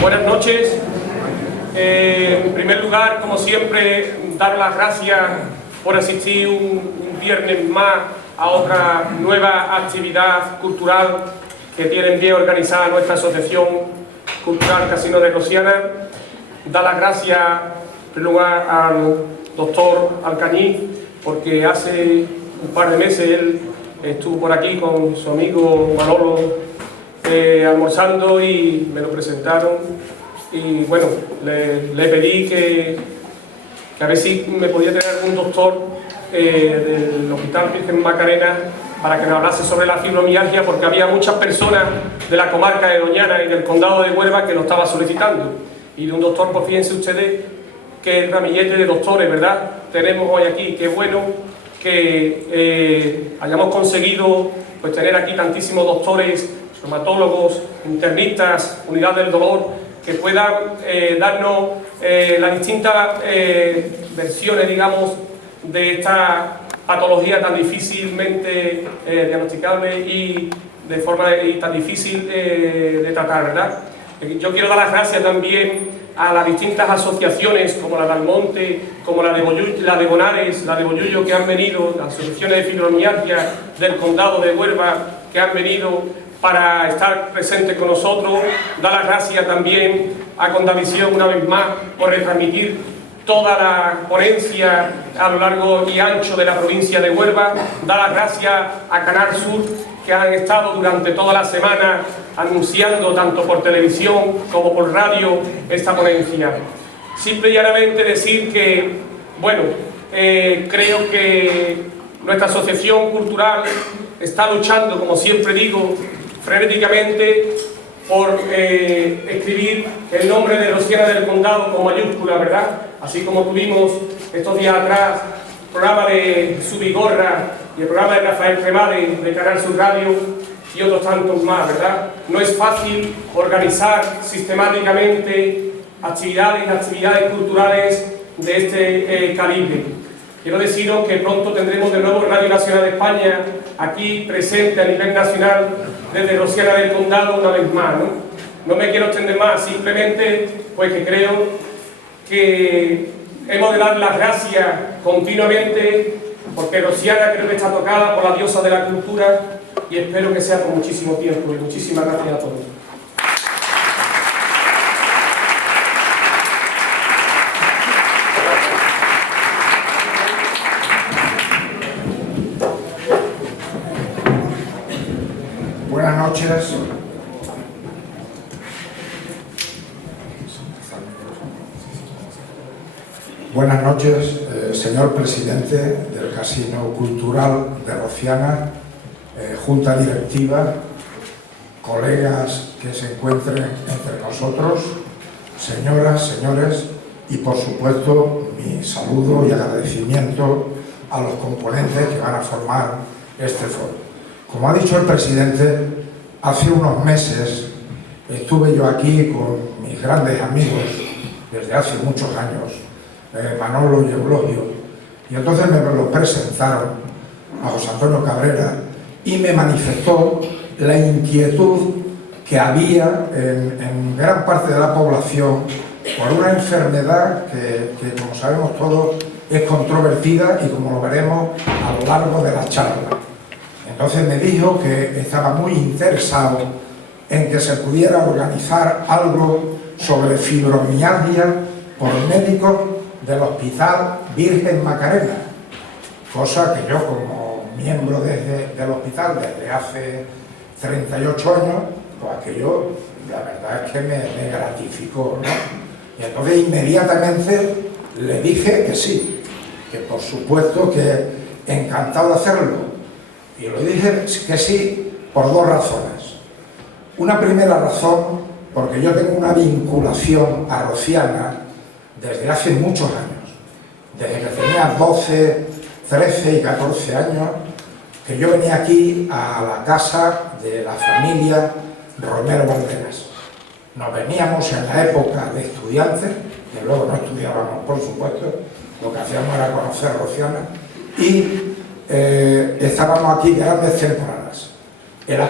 Buenas noches. En primer lugar, como siempre, dar las gracias por asistir un viernes más a otra nueva actividad cultural que tiene bien organizada nuestra Asociación Cultural Casino de Rosiana. Dar las gracias, en primer lugar, al doctor Alcañiz, porque hace un par de meses él estuvo por aquí con su amigo Manolo almorzando y me lo presentaron, y bueno, le pedí que a ver si me podía tener algún doctor del Hospital Virgen Macarena para que me hablase sobre la fibromialgia, porque había muchas personas de la comarca de Doñana y del condado de Huelva que lo estaba solicitando, y de un doctor, pues fíjense ustedes qué ramillete de doctores, ¿verdad?, tenemos hoy aquí. Qué bueno que hayamos conseguido pues tener aquí tantísimos doctores, reumatólogos, internistas, unidad del dolor, que puedan darnos las distintas versiones, digamos, de esta patología tan difícilmente diagnosticable y de forma tan difícil de tratar, ¿verdad? Yo quiero dar las gracias también a las distintas asociaciones como la de Almonte, como la de Bonares, la de Bollullo, que han venido, las asociaciones de fibromialgia del condado de Huelva, que han venido para estar presentes con nosotros. Dar las gracias también a Condavisión una vez más por retransmitir toda la ponencia a lo largo y ancho de la provincia de Huelva. Dar las gracias a Canal Sur, que han estado durante toda la semana anunciando tanto por televisión como por radio esta ponencia. Simple y llanamente decir que, bueno, creo que nuestra asociación cultural está luchando, como siempre digo, frenéticamente por escribir el nombre de Rosiana del Condado con mayúscula, ¿verdad? Así como tuvimos estos días atrás el programa de Subigorra y el programa de Rafael Cremades de Canal Sur Radio y otros tantos más, ¿verdad? No es fácil organizar sistemáticamente actividades culturales de este calibre. Quiero deciros que pronto tendremos de nuevo Radio Nacional de España aquí presente a nivel nacional desde Rosiana del Condado una vez más, ¿no? No me quiero extender más, simplemente pues que creo que hemos de dar las gracias continuamente, porque Rosiana creo que está tocada por la diosa de la cultura, y espero que sea por muchísimo tiempo. Y muchísimas gracias a todos. Buenas noches. Buenas noches, señor presidente del Casino Cultural de Rosiana, junta directiva, colegas que se encuentren entre nosotros, señoras, señores, y por supuesto mi saludo y agradecimiento a los componentes que van a formar este foro. Como ha dicho el presidente, hace unos meses estuve yo aquí con mis grandes amigos desde hace muchos años, Manolo y Eulogio, y entonces me lo presentaron a José Antonio Cabrera y me manifestó la inquietud que había en gran parte de la población por una enfermedad que como sabemos todos, es controvertida y como lo veremos a lo largo de la charla. Entonces me dijo que estaba muy interesado en que se pudiera organizar algo sobre fibromialgia por médicos del Hospital Virgen Macarena, cosa que yo como miembro del hospital desde hace 38 años, pues aquello la verdad es que me gratificó, ¿no? Y entonces inmediatamente le dije que sí, que por supuesto que encantado de hacerlo. Y le dije que sí por dos razones. Una primera razón, porque yo tengo una vinculación a Rosiana desde hace muchos años, desde que tenía 12, 13 y 14 años, que yo venía aquí a la casa de la familia Romero Valderas. Nos veníamos en la época de estudiantes, que luego no estudiábamos, por supuesto, lo que hacíamos era conocer Rosiana, y estábamos aquí grandes temporadas. El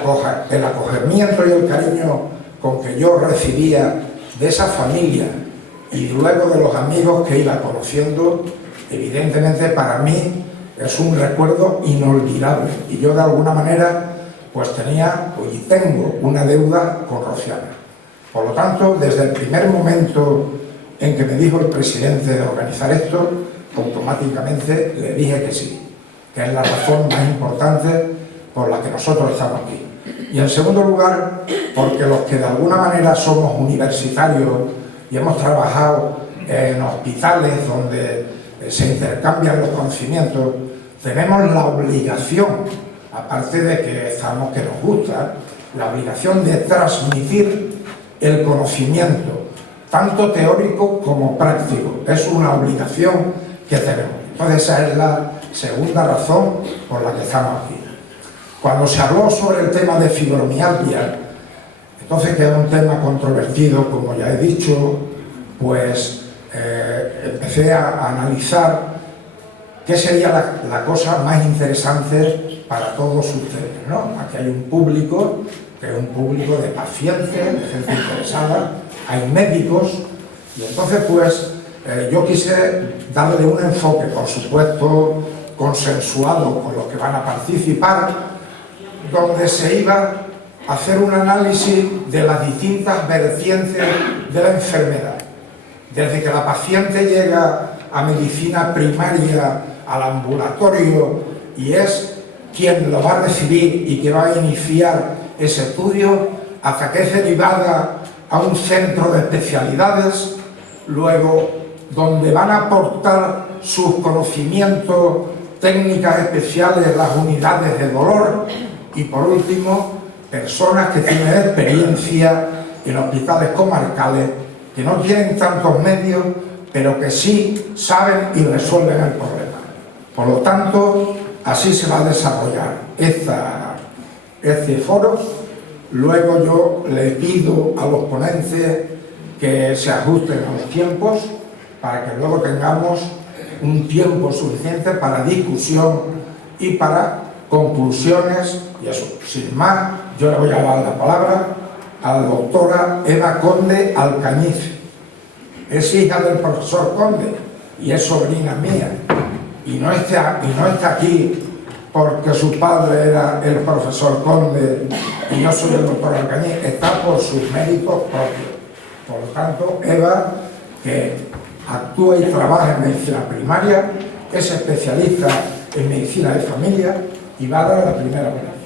acogimiento y el cariño con que yo recibía de esa familia y luego de los amigos que iba conociendo, evidentemente para mí es un recuerdo inolvidable. Y yo de alguna manera pues tenía y tengo una deuda con Rociana. Por lo tanto, desde el primer momento en que me dijo el presidente de organizar esto, automáticamente le dije que sí, que es la razón más importante por la que nosotros estamos aquí. Y en segundo lugar, porque los que de alguna manera somos universitarios y hemos trabajado en hospitales donde se intercambian los conocimientos, tenemos la obligación, aparte de que sabemos que nos gusta, la obligación de transmitir el conocimiento, tanto teórico como práctico. Es una obligación que tenemos. Entonces esa es la segunda razón por la que estamos aquí. Cuando se habló sobre el tema de fibromialgia, entonces que es un tema controvertido, como ya he dicho, pues empecé a analizar qué sería la cosa más interesante para todos ustedes, ¿no? Aquí hay un público, que es un público de pacientes, de gente interesada, hay médicos, y entonces pues yo quise darle un enfoque, por supuesto, consensuado con los que van a participar, donde se iba a hacer un análisis de las distintas vertientes de la enfermedad. Desde que la paciente llega a medicina primaria, al ambulatorio, y es quien lo va a recibir y que va a iniciar ese estudio, hasta que es derivada a un centro de especialidades, luego donde van a aportar sus conocimientos, técnicas especiales, las unidades de dolor, y por último, personas que tienen experiencia en hospitales comarcales, que no tienen tantos medios, pero que sí saben y resuelven el problema. Por lo tanto, así se va a desarrollar este foro. Luego yo le pido a los ponentes que se ajusten a los tiempos para que luego tengamos un tiempo suficiente para discusión y para conclusiones, y eso, sin más, yo le voy a dar la palabra a la doctora Eva Conde Alcañiz. Es hija del profesor Conde y es sobrina mía, y no está aquí porque su padre era el profesor Conde y yo soy el doctor Alcañiz, está por sus méritos propios. Por lo tanto, Eva, que actúa y trabaja en medicina primaria, es especialista en medicina de familia y va a dar la primera ponencia.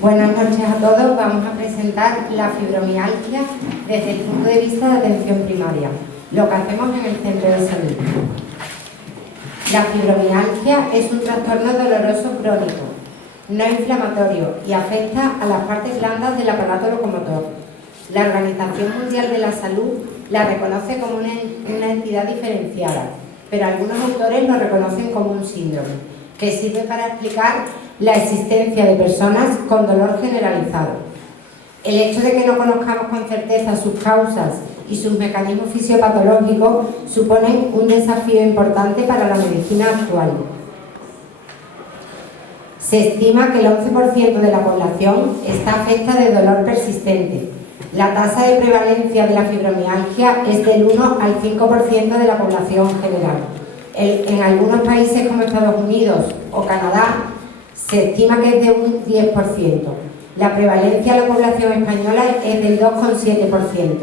Buenas noches a todos. Vamos a presentar la fibromialgia desde el punto de vista de atención primaria, lo que hacemos en el centro de salud. La fibromialgia es un trastorno doloroso crónico, no inflamatorio y afecta a las partes blandas del aparato locomotor. La Organización Mundial de la Salud la reconoce como una entidad diferenciada, pero algunos autores lo reconocen como un síndrome, que sirve para explicar la existencia de personas con dolor generalizado. El hecho de que no conozcamos con certeza sus causas y sus mecanismos fisiopatológicos suponen un desafío importante para la medicina actual. Se estima que el 11% de la población está afecta de dolor persistente. La tasa de prevalencia de la fibromialgia es del 1 al 5% de la población general. En algunos países como Estados Unidos o Canadá se estima que es de un 10%. La prevalencia en la población española es del 2,7%.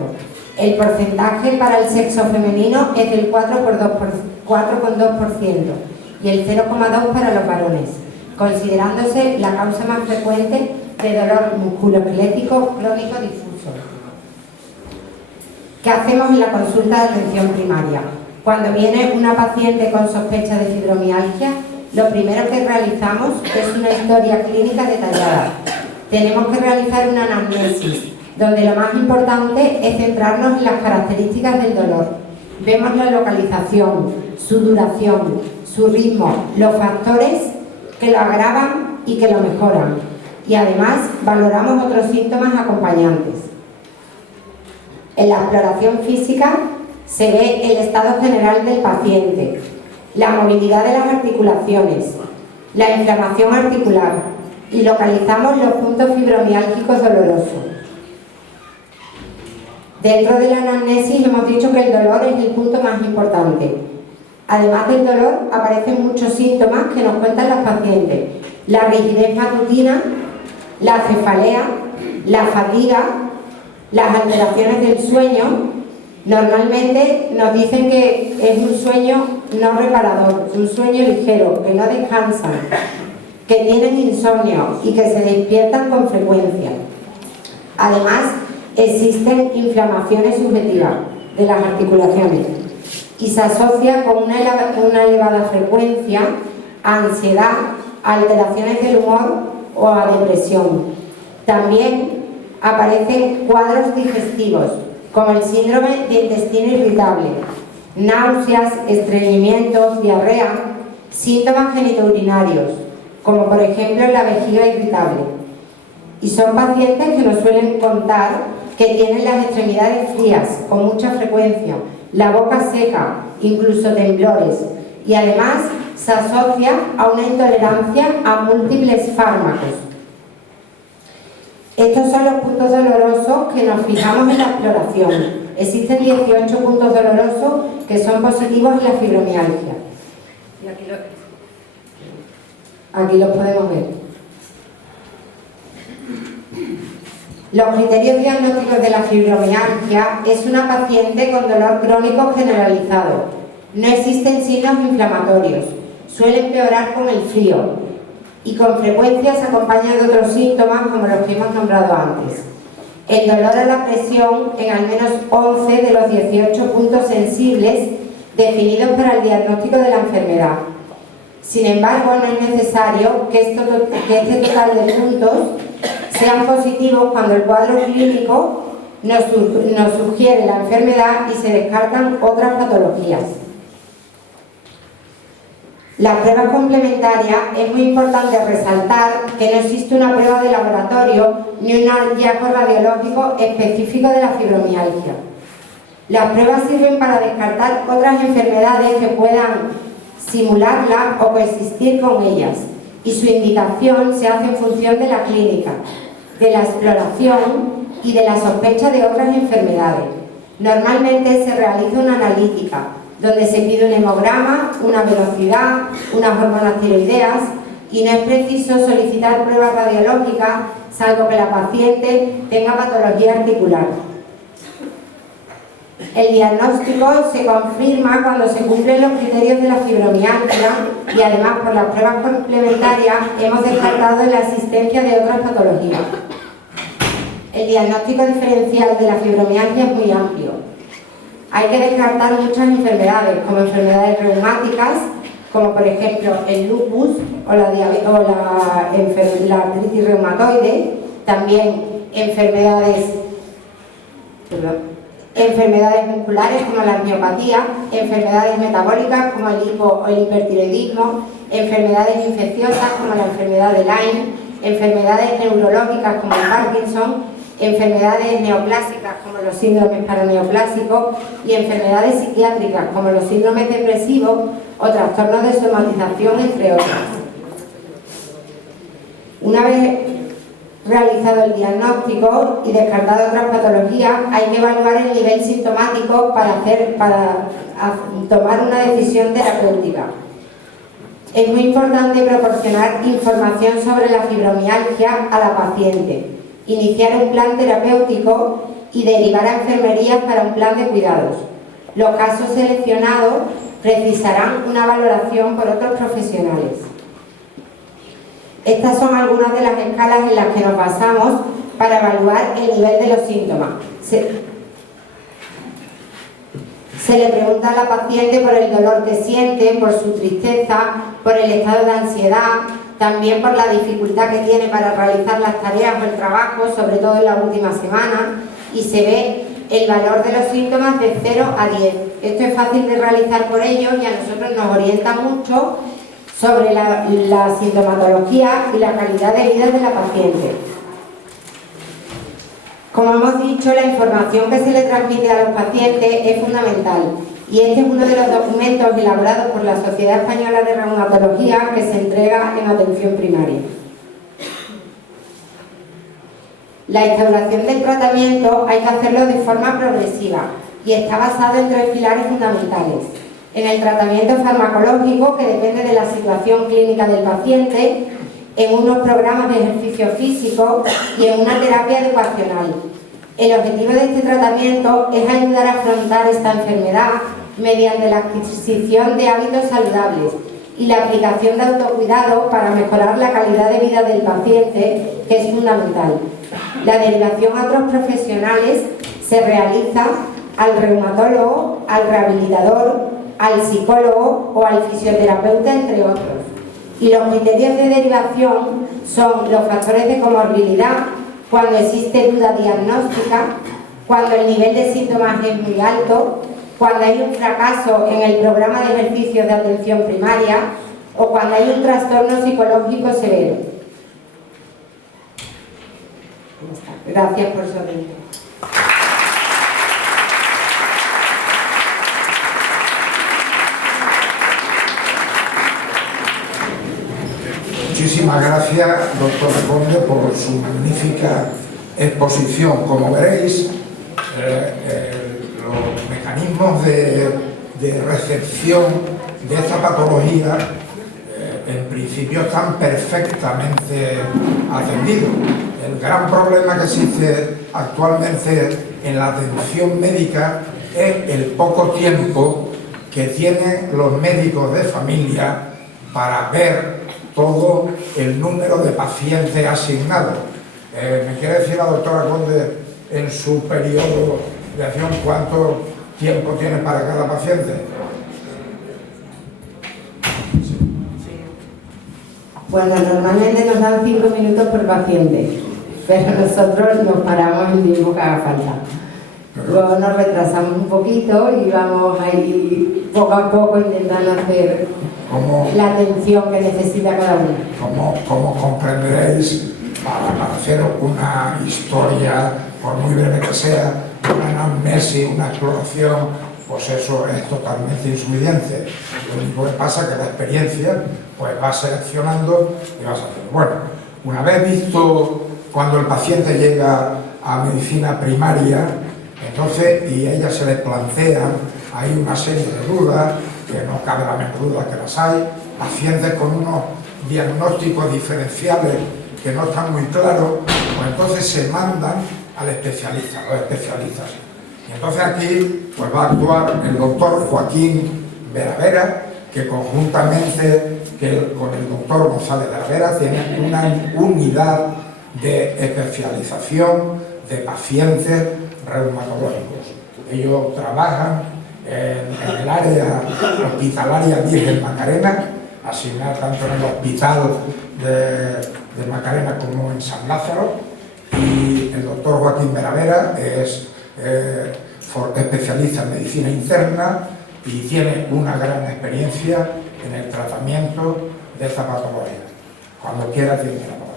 El porcentaje para el sexo femenino es del 4,2% y el 0,2% para los varones, considerándose la causa más frecuente de dolor musculoesquelético crónico difuso. ¿Qué hacemos en la consulta de atención primaria? Cuando viene una paciente con sospecha de fibromialgia, lo primero que realizamos es una historia clínica detallada. Tenemos que realizar una anamnesis, donde lo más importante es centrarnos en las características del dolor. Vemos la localización, su duración, su ritmo, los factores que lo agravan y que lo mejoran. Y además valoramos otros síntomas acompañantes. En la exploración física se ve el estado general del paciente, la movilidad de las articulaciones, la inflamación articular y localizamos los puntos fibromiálgicos dolorosos. Dentro de la anamnesis hemos dicho que el dolor es el punto más importante. Además del dolor aparecen muchos síntomas que nos cuentan las pacientes: la rigidez matutina, la cefalea, la fatiga, las alteraciones del sueño. Normalmente nos dicen que es un sueño no reparador, un sueño ligero, que no descansan, que tienen insomnio y que se despiertan con frecuencia. Además, existen inflamaciones subjetivas de las articulaciones y se asocia con una elevada frecuencia a ansiedad, a alteraciones del humor o a depresión. También aparecen cuadros digestivos, como el síndrome de intestino irritable, náuseas, estreñimientos, diarrea, síntomas genitourinarios, como por ejemplo la vejiga irritable. Y son pacientes que nos suelen contar que tienen las extremidades frías con mucha frecuencia, la boca seca, incluso temblores, y además se asocia a una intolerancia a múltiples fármacos. Estos son los puntos dolorosos que nos fijamos en la exploración. Existen 18 puntos dolorosos que son positivos en la fibromialgia. Y aquí los podemos ver. Los criterios diagnósticos de la fibromialgia es una paciente con dolor crónico generalizado. No existen signos inflamatorios. Suele empeorar con el frío y con frecuencia se acompaña de otros síntomas como los que hemos nombrado antes. El dolor a la presión en al menos 11 de los 18 puntos sensibles definidos para el diagnóstico de la enfermedad. Sin embargo, no es necesario que este total de puntos sean positivos cuando el cuadro clínico nos sugiere la enfermedad y se descartan otras patologías. Las pruebas complementarias es muy importante resaltar que no existe una prueba de laboratorio ni un hallazgo radiológico específico de la fibromialgia. Las pruebas sirven para descartar otras enfermedades que puedan simularla o coexistir con ellas, y su indicación se hace en función de la clínica, de la exploración y de la sospecha de otras enfermedades. Normalmente se realiza una analítica, donde se pide un hemograma, una velocidad, unas hormonas tiroideas, y no es preciso solicitar pruebas radiológicas, salvo que la paciente tenga patología articular. El diagnóstico se confirma cuando se cumplen los criterios de la fibromialgia y además por las pruebas complementarias hemos descartado la existencia de otras patologías. El diagnóstico diferencial de la fibromialgia es muy amplio. Hay que descartar muchas enfermedades, como enfermedades reumáticas, como por ejemplo el lupus o la artritis reumatoide, también enfermedades musculares como la miopatía, enfermedades metabólicas como el hipo o el hipertiroidismo, enfermedades infecciosas como la enfermedad de Lyme, enfermedades neurológicas como el Parkinson, enfermedades neoplásicas como los síndromes paraneoplásicos y enfermedades psiquiátricas como los síndromes depresivos o trastornos de somatización, entre otras. Una vez realizado el diagnóstico y descartado otras patologías, hay que evaluar el nivel sintomático para tomar una decisión terapéutica. Es muy importante proporcionar información sobre la fibromialgia a la paciente, iniciar un plan terapéutico y derivar a enfermería para un plan de cuidados. Los casos seleccionados precisarán una valoración por otros profesionales. Estas son algunas de las escalas en las que nos basamos para evaluar el nivel de los síntomas. Se le pregunta a la paciente por el dolor que siente, por su tristeza, por el estado de ansiedad, también por la dificultad que tiene para realizar las tareas o el trabajo, sobre todo en la última semana, y se ve el valor de los síntomas de 0 a 10. Esto es fácil de realizar por ellos y a nosotros nos orienta mucho sobre la sintomatología y la calidad de vida de la paciente. Como hemos dicho, la información que se le transmite a los pacientes es fundamental y este es uno de los documentos elaborados por la Sociedad Española de Reumatología que se entrega en atención primaria. La instauración del tratamiento hay que hacerlo de forma progresiva y está basado en 3 pilares fundamentales. En el tratamiento farmacológico, que depende de la situación clínica del paciente, en unos programas de ejercicio físico y en una terapia educacional. El objetivo de este tratamiento es ayudar a afrontar esta enfermedad mediante la adquisición de hábitos saludables y la aplicación de autocuidado para mejorar la calidad de vida del paciente, que es fundamental. La derivación a otros profesionales se realiza al reumatólogo, al rehabilitador, al psicólogo o al fisioterapeuta, entre otros. Y los criterios de derivación son los factores de comorbilidad, cuando existe duda diagnóstica, cuando el nivel de síntomas es muy alto, cuando hay un fracaso en el programa de ejercicios de atención primaria o cuando hay un trastorno psicológico severo. Gracias por su atención. Muchísimas gracias, doctor Conde, por su magnífica exposición. Como veréis, los mecanismos de recepción de esta patología en principio están perfectamente atendidos. El gran problema que existe actualmente en la atención médica es el poco tiempo que tienen los médicos de familia para ver todo el número de pacientes asignados. ¿Me quiere decir la doctora Conde en su periodo de acción cuánto tiempo tiene para cada paciente? Bueno, normalmente nos dan 5 minutos por paciente, pero nosotros nos paramos el tiempo que haga falta. Luego nos retrasamos un poquito y vamos ahí poco a poco intentando hacer la atención que necesita cada uno. Como comprenderéis, para hacer una historia, por muy breve que sea, una anamnesis, una exploración, pues eso es totalmente insuficiente. Lo único que pasa es que la experiencia pues va seleccionando y vas haciendo. Bueno, una vez visto cuando el paciente llega a medicina primaria, entonces, y a ella se le plantean, hay una serie de dudas, que no cabe la menor duda que las hay, pacientes con unos diagnósticos diferenciales que no están muy claros, pues entonces se mandan al especialista, los especialistas. Y entonces aquí pues va a actuar el doctor Joaquín Veravera, que conjuntamente con el doctor González de la Vera tienen una unidad de especialización de pacientes reumatológicos. Ellos trabajan en el área hospitalaria Virgen Macarena, asignada tanto en el hospital de Macarena como en San Lázaro, y el doctor Joaquín Veravera es especialista en medicina interna y tiene una gran experiencia en el tratamiento de esta patología. Cuando quiera tiene la palabra.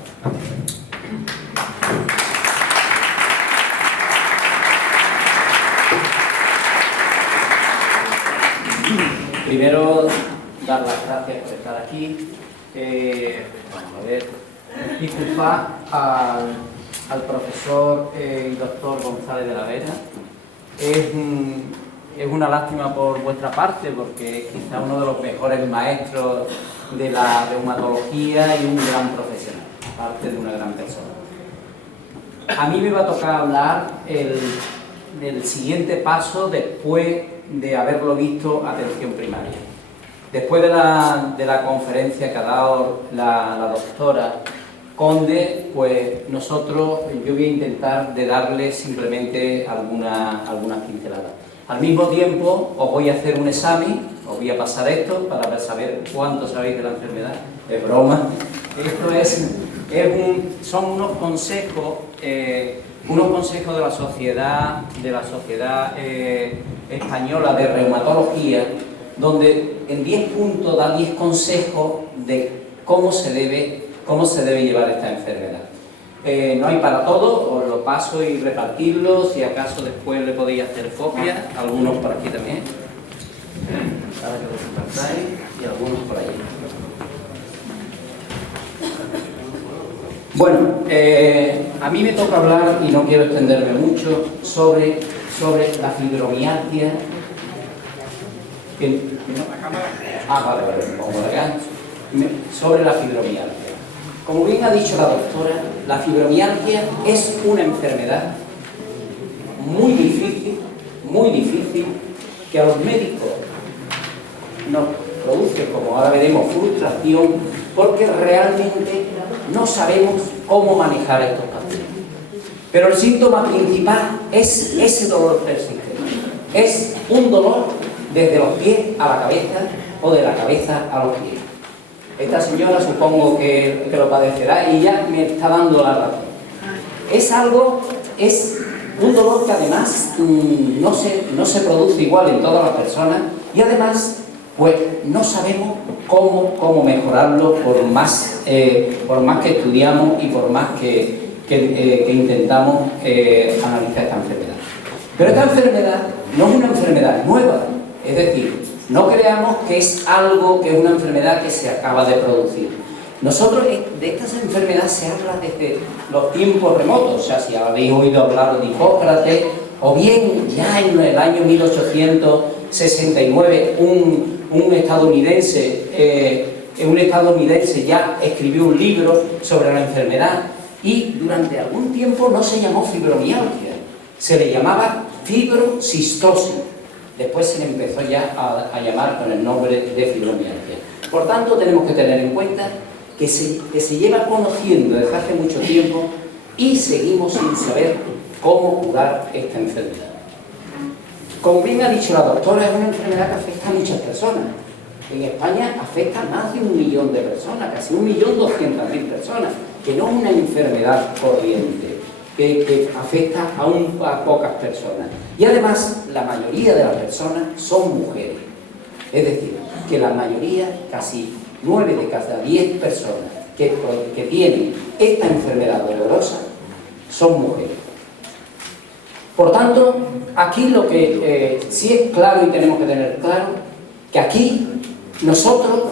Primero, dar las gracias por estar aquí. Disculpar al profesor y doctor González de la Vera. Es una lástima por vuestra parte, porque es quizá uno de los mejores maestros de la reumatología y un gran profesional, aparte de una gran persona. A mí me va a tocar hablar del siguiente paso después de haberlo visto atención primaria. Después de la conferencia que ha dado la doctora Conde, pues yo voy a intentar de darle simplemente algunas pinceladas. Al mismo tiempo os voy a hacer un examen, os voy a pasar esto para saber cuánto sabéis de la enfermedad. Es broma. Esto son unos consejos de la Sociedad Española de Reumatología, donde en 10 puntos da 10 consejos de cómo se debe llevar esta enfermedad. No hay para todo, os lo paso y repartirlo, si acaso después le podéis hacer copia, algunos por aquí también, para que lo compartáis, y algunos por ahí. Bueno, a mí me toca hablar, y no quiero extenderme mucho, sobre la fibromialgia. Vale, vamos acá. Sobre la fibromialgia. Como bien ha dicho la doctora, la fibromialgia es una enfermedad muy difícil, que a los médicos nos produce, como ahora veremos, frustración, porque realmente no sabemos cómo manejar estos pacientes. Pero el síntoma principal es ese dolor persistente. Es un dolor desde los pies a la cabeza o de la cabeza a los pies. Esta señora supongo que lo padecerá y ya me está dando la razón. Es un dolor que además no se produce igual en todas las personas y además pues no sabemos cómo mejorarlo por más que estudiamos y por más que intentamos analizar esta enfermedad. Pero esta enfermedad no es una enfermedad nueva, es decir, no creamos que es algo que es una enfermedad que se acaba de producir. Nosotros de estas enfermedades se habla desde los tiempos remotos, o sea, si habéis oído hablar de Hipócrates, o bien ya en el año 1869 un estadounidense ya escribió un libro sobre la enfermedad y durante algún tiempo no se llamó fibromialgia, se le llamaba fibrocistosis. Después se le empezó ya a llamar con el nombre de fibromialgia. Por tanto, tenemos que tener en cuenta que se lleva conociendo desde hace mucho tiempo y seguimos sin saber cómo curar esta enfermedad. Como bien ha dicho la doctora, es una enfermedad que afecta a muchas personas. En España afecta a más de 1 millón de personas, casi 1.200.000 personas, que no es una enfermedad corriente, que afecta a pocas personas. Y además, la mayoría de las personas son mujeres. Es decir, que la mayoría, casi 9 de cada 10 personas que tienen esta enfermedad dolorosa, son mujeres. Por tanto, aquí lo que sí es claro y tenemos que tener claro, que aquí nosotros,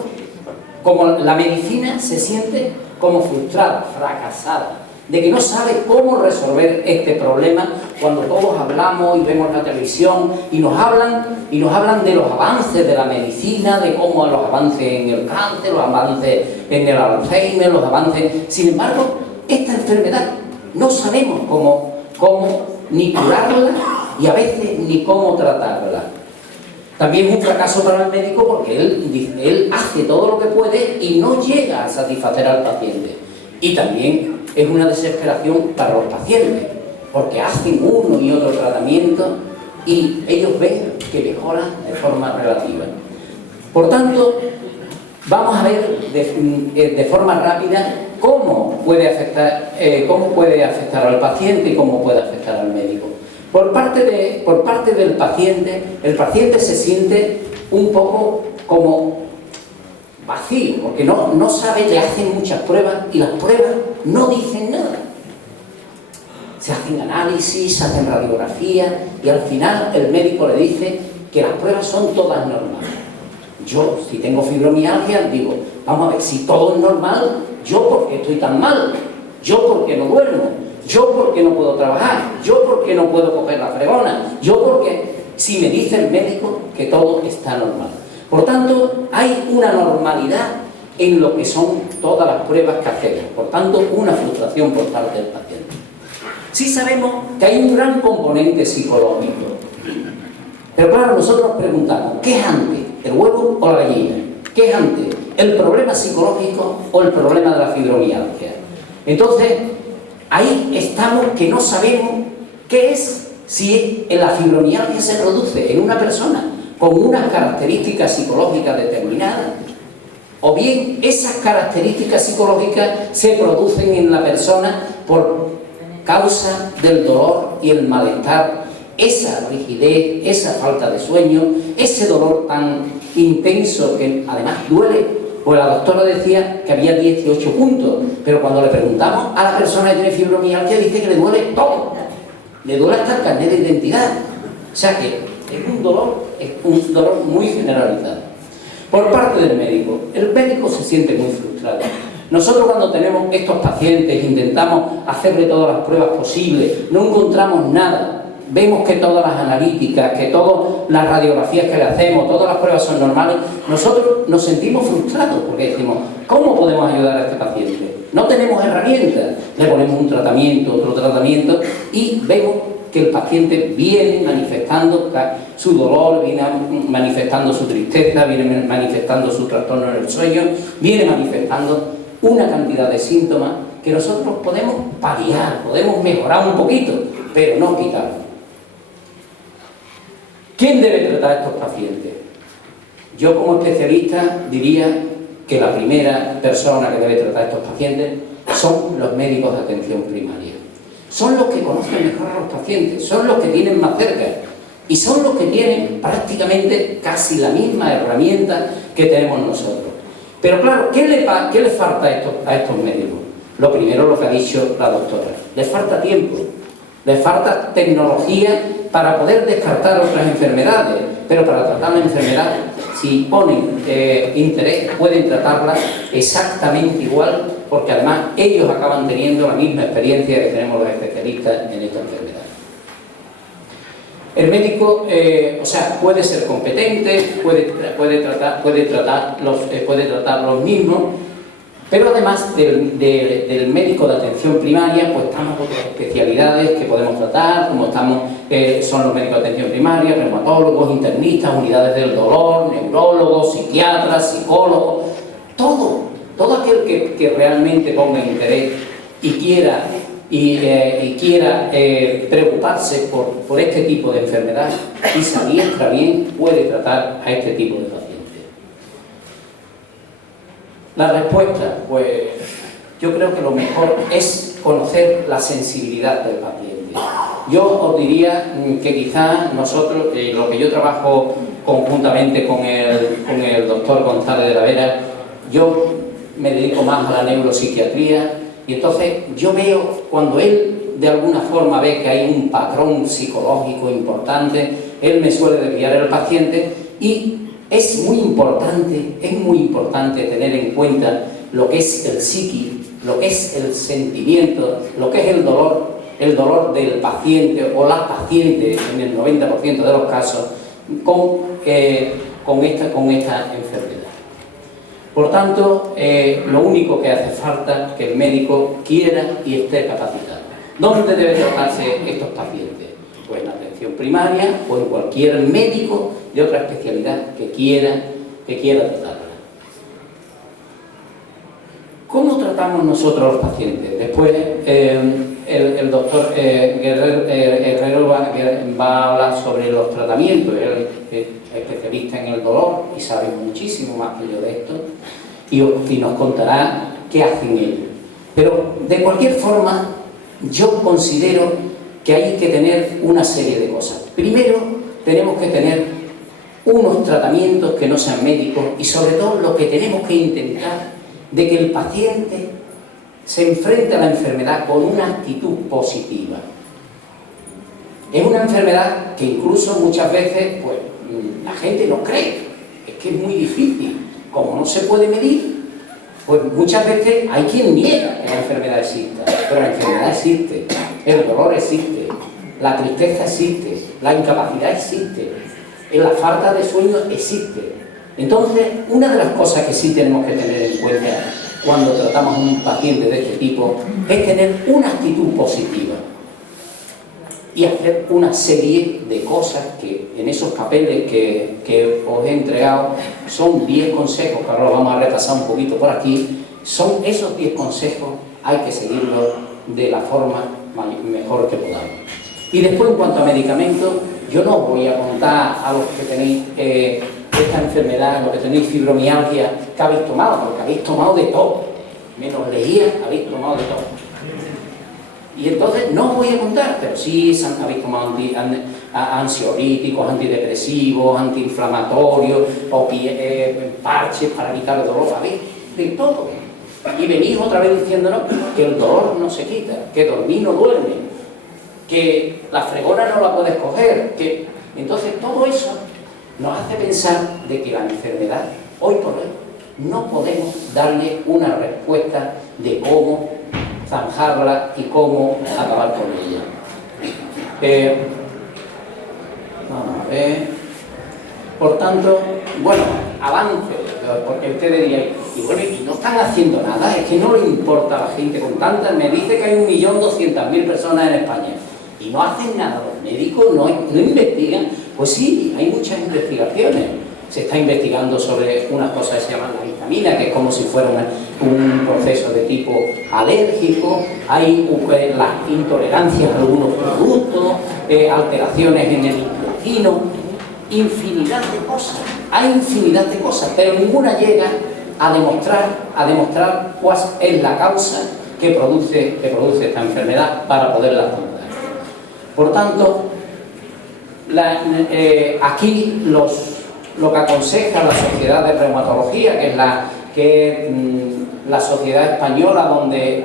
como la medicina, se siente como frustrada, fracasada, de que no sabe cómo resolver este problema cuando todos hablamos y vemos la televisión y nos hablan de los avances de la medicina, de cómo los avances en el cáncer, los avances en el Alzheimer, los avances... Sin embargo, esta enfermedad no sabemos cómo ni curarla y a veces ni cómo tratarla. También es un fracaso para el médico porque él hace todo lo que puede y no llega a satisfacer al paciente. Y también es una desesperación para los pacientes, porque hacen uno y otro tratamiento y ellos ven que mejoran de forma relativa. Por tanto, vamos a ver de forma rápida cómo puede afectar al paciente y cómo puede afectar al médico. Por parte del paciente, el paciente se siente un poco como vacío, porque no sabe, le hacen muchas pruebas y las pruebas no dicen nada. Se hacen análisis, se hacen radiografías y al final el médico le dice que las pruebas son todas normales. Yo, si tengo fibromialgia, digo, vamos a ver, si todo es normal, ¿yo por qué estoy tan mal? ¿Yo por qué no duermo? ¿Yo por qué no puedo trabajar? ¿Yo por qué no puedo coger la fregona? ¿Yo por qué? Si me dice el médico que todo está normal. Por tanto, hay una normalidad en lo que son todas las pruebas que hacemos. Por tanto, una frustración por parte del paciente. Sí sabemos que hay un gran componente psicológico. Pero claro, nosotros nos preguntamos, ¿qué es antes, el huevo o la gallina? ¿Qué es antes, el problema psicológico o el problema de la fibromialgia? Entonces, ahí estamos que no sabemos qué es, si la fibromialgia se produce en una persona con unas características psicológicas determinadas, o bien esas características psicológicas se producen en la persona por causa del dolor y el malestar, esa rigidez, esa falta de sueño, ese dolor tan intenso que además duele. Pues la doctora decía que había 18 puntos, pero cuando le preguntamos a la persona que tiene fibromialgia dice que le duele todo, le duele hasta el carnet de identidad. O sea que es un dolor muy generalizado. Por parte del médico, el médico se siente muy frustrado. Nosotros cuando tenemos estos pacientes intentamos hacerle todas las pruebas posibles, no encontramos nada, vemos que todas las analíticas, que todas las radiografías que le hacemos, todas las pruebas son normales, nosotros nos sentimos frustrados porque decimos, ¿cómo podemos ayudar a este paciente? No tenemos herramientas, le ponemos un tratamiento, otro tratamiento y vemos que el paciente viene manifestando su dolor, viene manifestando su tristeza, viene manifestando su trastorno en el sueño, viene manifestando una cantidad de síntomas que nosotros podemos paliar, podemos mejorar un poquito, pero no quitarlo. ¿Quién debe tratar a estos pacientes? Yo como especialista diría que la primera persona que debe tratar a estos pacientes son los médicos de atención primaria. Son los que conocen mejor a los pacientes, son los que tienen más cerca y son los que tienen prácticamente casi la misma herramienta que tenemos nosotros. Pero claro, ¿qué le falta a estos médicos? Lo primero, lo que ha dicho la doctora, les falta tiempo, les falta tecnología para poder descartar otras enfermedades, pero para tratar la enfermedad, si ponen interés, pueden tratarla exactamente igual, porque además ellos acaban teniendo la misma experiencia que tenemos los especialistas en esta enfermedad. El médico, puede ser competente, puede tratar los mismos, pero además del médico de atención primaria, pues estamos otras especialidades que podemos tratar, como son los médicos de atención primaria, reumatólogos, internistas, unidades del dolor, neurólogos, psiquiatras, psicólogos, todo aquel que realmente ponga interés y quiera preocuparse por este tipo de enfermedad y se adiestra bien, puede tratar a este tipo de pacientes. La respuesta, pues yo creo que lo mejor es conocer la sensibilidad del paciente. Yo os diría que quizás nosotros, lo que yo trabajo conjuntamente con el doctor González de la Vera, yo me dedico más a la neuropsiquiatría. Y entonces yo veo, cuando él de alguna forma ve que hay un patrón psicológico importante, él me suele desviar al paciente y es muy importante tener en cuenta lo que es el psiqui, lo que es el sentimiento, lo que es el dolor del paciente o la paciente en el 90% de los casos con esta enfermedad. Por tanto, lo único que hace falta es que el médico quiera y esté capacitado. ¿Dónde deben tratarse estos pacientes? Pues en la atención primaria o en cualquier médico de otra especialidad que quiera tratarla. ¿Cómo tratamos nosotros a los pacientes? Después el doctor Herrero va a hablar sobre los tratamientos. Él es especialista en el dolor y sabe muchísimo más que yo de esto y nos contará qué hacen ellos. Pero de cualquier forma, yo considero que hay que tener una serie de cosas. Primero, tenemos que tener unos tratamientos que no sean médicos y sobre todo lo que tenemos que intentar de que el paciente se enfrente a la enfermedad con una actitud positiva. Es una enfermedad que incluso muchas veces pues, la gente no cree, es que es muy difícil, como no se puede medir, pues muchas veces hay quien niega que la enfermedad exista, pero la enfermedad existe, el dolor existe, la tristeza existe, la incapacidad existe, la falta de sueño existe. Entonces, una de las cosas que sí tenemos que tener en cuenta cuando tratamos a un paciente de este tipo es tener una actitud positiva y hacer una serie de cosas que en esos papeles que os he entregado son 10 consejos, que ahora los vamos a repasar un poquito por aquí. Son esos 10 consejos, hay que seguirlos de la forma mejor que podamos. Y después, en cuanto a medicamentos, yo no os voy a contar a los que tenéis esta enfermedad, los que tenéis fibromialgia, que habéis tomado, porque habéis tomado de todo, menos leía, habéis tomado de todo. Y entonces no os voy a contar, pero sí habéis tomado ansiolíticos, antidepresivos, antiinflamatorios, o parches para evitar el dolor, habéis de todo. Y venís otra vez diciéndonos que el dolor no se quita, que dormir no duerme, que la fregona no la puedes coger, que... Entonces todo eso nos hace pensar de que la enfermedad, hoy por hoy, no podemos darle una respuesta de cómo zanjarla y cómo acabar con ella. Vamos a ver. Por tanto, bueno, avance, porque ustedes dirían, y bueno, y no están haciendo nada, es que no le importa a la gente con tantas. Me dice que hay 1.200.000 personas en España y no hacen nada, los médicos no investigan. Pues sí, hay muchas investigaciones. Se está investigando sobre unas cosas que se llaman la vitamina, que es como si fuera un proceso de tipo alérgico. Hay las intolerancias a algunos productos, alteraciones en el intestino, infinidad de cosas. Hay infinidad de cosas, pero ninguna llega a demostrar cuál es la causa que produce esta enfermedad para poderla tratar. Por tanto, aquí lo que aconseja la Sociedad de Reumatología, que es la sociedad española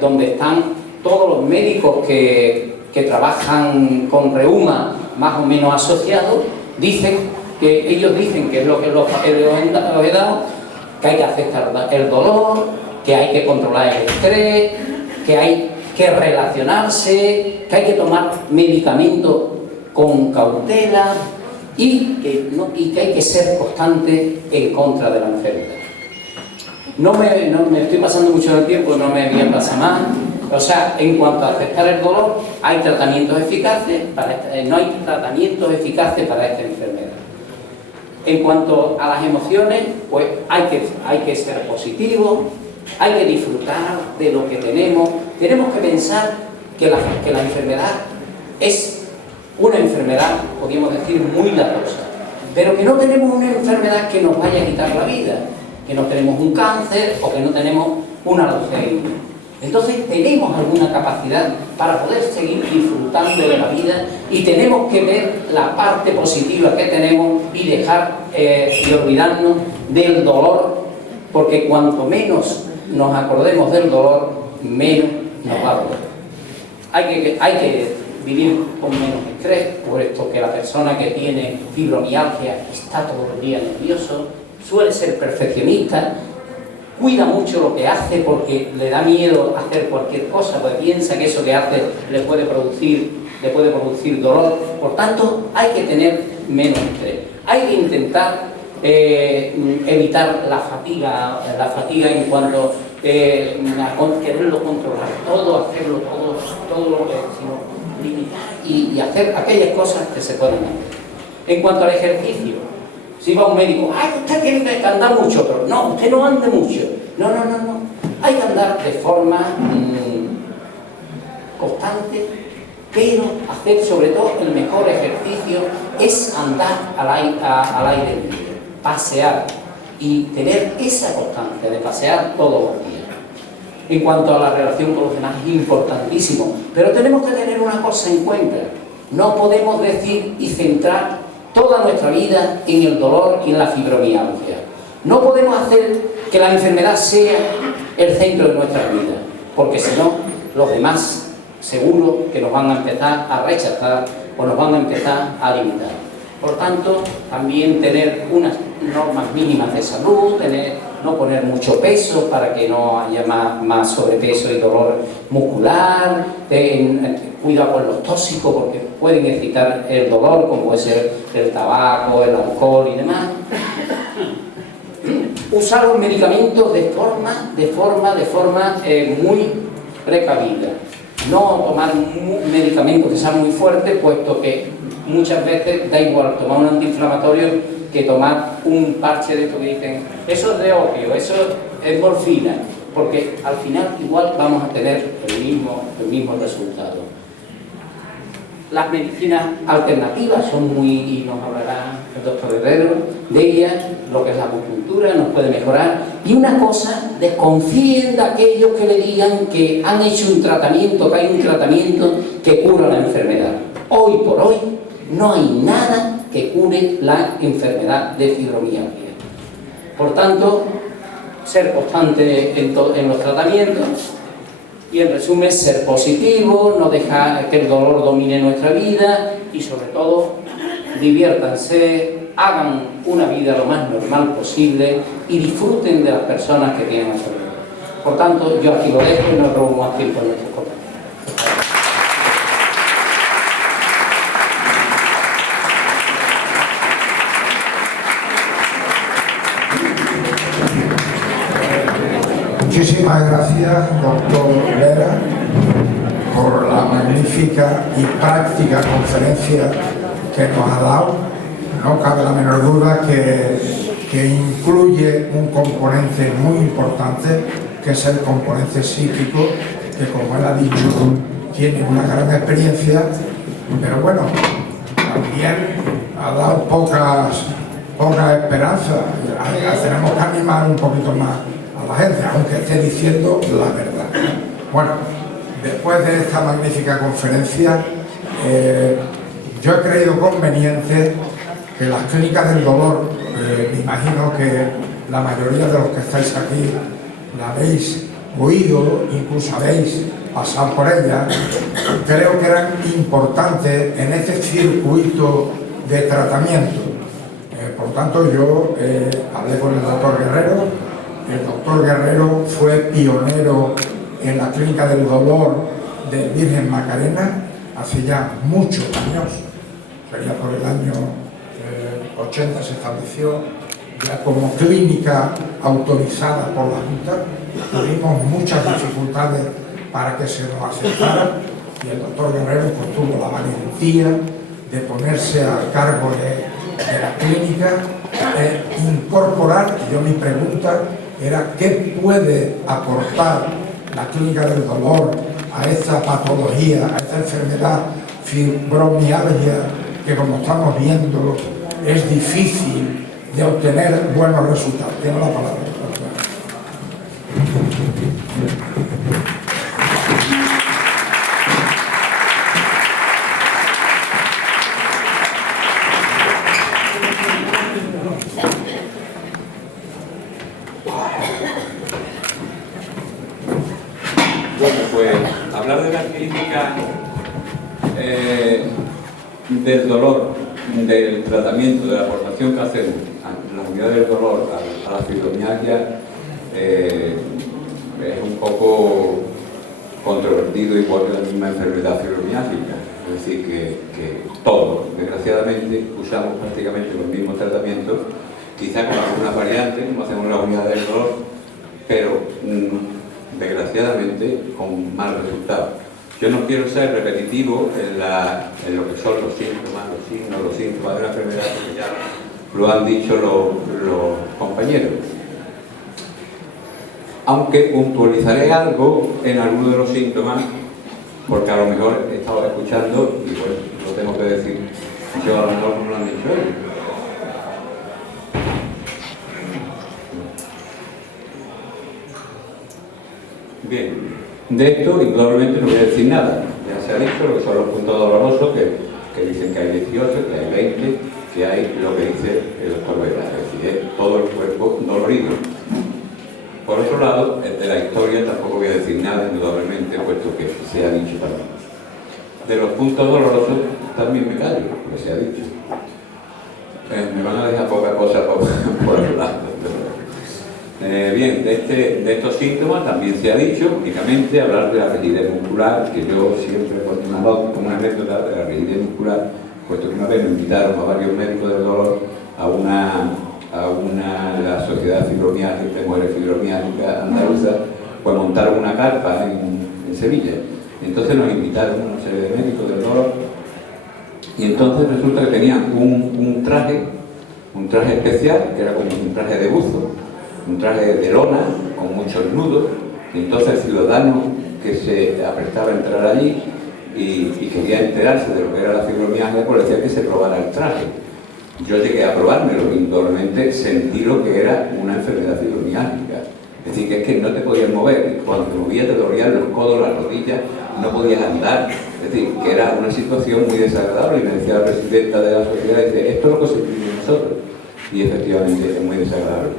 donde están todos los médicos que trabajan con reuma más o menos asociados, ellos dicen que es lo que los papeles os he dado, que hay que aceptar el dolor, que hay que controlar el estrés, que hay que relacionarse, que hay que tomar medicamentos con cautela y que hay que ser constante en contra de la enfermedad. No me estoy pasando mucho del tiempo, no me voy a pasar más. O sea, en cuanto a aceptar el dolor, hay tratamientos eficaces, no hay tratamientos eficaces para esta enfermedad. En cuanto a las emociones, pues hay que ser positivo, hay que disfrutar de lo que tenemos. Tenemos que pensar que la enfermedad es una enfermedad, podríamos decir, muy latosa, pero que no tenemos una enfermedad que nos vaya a quitar la vida, que no tenemos un cáncer o que no tenemos una leucemia. Entonces tenemos alguna capacidad para poder seguir disfrutando de la vida y tenemos que ver la parte positiva que tenemos y dejar y olvidarnos del dolor, porque cuanto menos nos acordemos del dolor, menos nos va a doler. Hay que vivir con menos estrés, puesto que la persona que tiene fibromialgia está todo el día nervioso, suele ser perfeccionista, cuida mucho lo que hace porque le da miedo hacer cualquier cosa, porque piensa que eso que hace le puede producir dolor. Por tanto, hay que tener menos estrés. Hay que intentar evitar la fatiga en cuanto a quererlo controlar todo, hacerlo todo lo que, sino limitar y hacer aquellas cosas que se pueden hacer. En cuanto al ejercicio, si va un médico, usted tiene que andar mucho, pero no, usted no ande mucho. No. Hay que andar de forma constante, pero hacer sobre todo el mejor ejercicio es andar al aire libre, pasear y tener esa constancia de pasear todos los días. En cuanto a la relación con los demás, es importantísimo, pero tenemos que tener una cosa en cuenta: no podemos decir y centrar toda nuestra vida en el dolor y en la fibromialgia. No podemos hacer que la enfermedad sea el centro de nuestra vida, porque si no, los demás seguro que nos van a empezar a rechazar o nos van a empezar a limitar. Por tanto, también tener unas normas mínimas de salud, no poner mucho peso para que no haya más sobrepeso y dolor muscular, cuidado con los tóxicos porque pueden excitar el dolor, como puede ser el tabaco, el alcohol y demás. usar los medicamentos de forma muy precavida. No tomar medicamentos que sean muy fuertes, puesto que muchas veces da igual tomar un antiinflamatorio que tomar un parche de esto que dicen eso es de opio, eso es morfina, porque al final igual vamos a tener el mismo resultado. Las medicinas alternativas son muy, y nos hablará el doctor Herrero de ellas, lo que es la acupuntura nos puede mejorar. Y una cosa, desconfíen de aquellos que le digan que han hecho un tratamiento, que hay un tratamiento que cura la enfermedad. Hoy por hoy no hay nada que cure la enfermedad de fibromialgia. Por tanto, ser constante en los tratamientos y, en resumen, ser positivo, no dejar que el dolor domine nuestra vida y, sobre todo, diviértanse, hagan una vida lo más normal posible y disfruten de las personas que tienen a su alrededor. Por tanto, yo aquí lo dejo y no robo más tiempo en nuestros compañeros. Muchísimas gracias, doctor Vera, por la magnífica y práctica conferencia que nos ha dado. No cabe la menor duda que incluye un componente muy importante, que es el componente psíquico, que, como él ha dicho, tiene una gran experiencia, pero bueno, también ha dado poca esperanza. Tenemos que animar un poquito más a la gente, aunque esté diciendo la verdad. Bueno, después de esta magnífica conferencia, yo he creído conveniente que las clínicas del dolor, me imagino que la mayoría de los que estáis aquí la habéis oído, incluso habéis pasado por ellas, creo que eran importantes en este circuito de tratamiento. Por tanto, yo hablé con el doctor Guerrero. El doctor Guerrero fue pionero en la clínica del dolor de Virgen Macarena hace ya muchos años, sería por el año 80 se estableció ya como clínica autorizada por la Junta. Tuvimos muchas dificultades para que se nos aceptara y el doctor Guerrero pues tuvo la valentía de ponerse al cargo de la clínica, incorporar. Yo, mi pregunta era ¿qué puede aportar la clínica del dolor a esta patología, a esta enfermedad fibromialgia que, como estamos viendo, es difícil de obtener buenos resultados? Tiene la palabra. Bueno, pues hablar de la clínica del dolor, del tratamiento, de la aportación que hacen la unidad del dolor a la fibromialgia es un poco controvertido, igual que la misma enfermedad fibromiálgica. Es decir, que todos, desgraciadamente, usamos prácticamente los mismos tratamientos, quizá con algunas variantes, como hacemos en la unidad del dolor, pero desgraciadamente con mal resultado. Yo no quiero ser repetitivo en lo que son los síntomas, los síntomas de la enfermedad, porque ya lo han dicho los compañeros. Aunque puntualizaré algo en alguno de los síntomas, porque a lo mejor he estado escuchando y bueno, lo tengo que decir. Yo a lo mejor no lo han dicho ellos. Bien, de esto indudablemente no voy a decir nada. Ya se ha dicho lo que son los puntos dolorosos, que dicen que hay 18, que hay 20, que hay lo que dice el doctor Vera, es decir, es todo el cuerpo dolorido. Por otro lado, de la historia tampoco voy a decir nada, indudablemente, puesto que se ha dicho también. De los puntos dolorosos también me callo, porque se ha dicho. Me van a dejar poca cosa por el lado. Bien, de estos síntomas también se ha dicho, únicamente hablar de la rigidez muscular, que yo siempre he continuado como una anécdota de la rigidez muscular, puesto que una vez me invitaron a varios médicos del dolor a la Sociedad Fibromialgia, de Mujeres Fibromialgia Andaluza, pues montaron una carpa en Sevilla. Entonces nos invitaron una serie de médicos del dolor y entonces resulta que tenían un traje especial, que era como un traje de buzo, un traje de lona con muchos nudos, y entonces el ciudadano que se aprestaba a entrar allí y quería enterarse de lo que era la fibromialgia, pues decía que se probara el traje. Yo llegué a probármelo y indudablemente sentí lo que era una enfermedad fibromiálgica. Es decir, que es que no te podías mover, y cuando te movías te dolían los codos, las rodillas, no podías andar. Es decir, que era una situación muy desagradable, y me decía la presidenta de la sociedad, dice, esto es lo que sentimos nosotros. Y efectivamente es muy desagradable.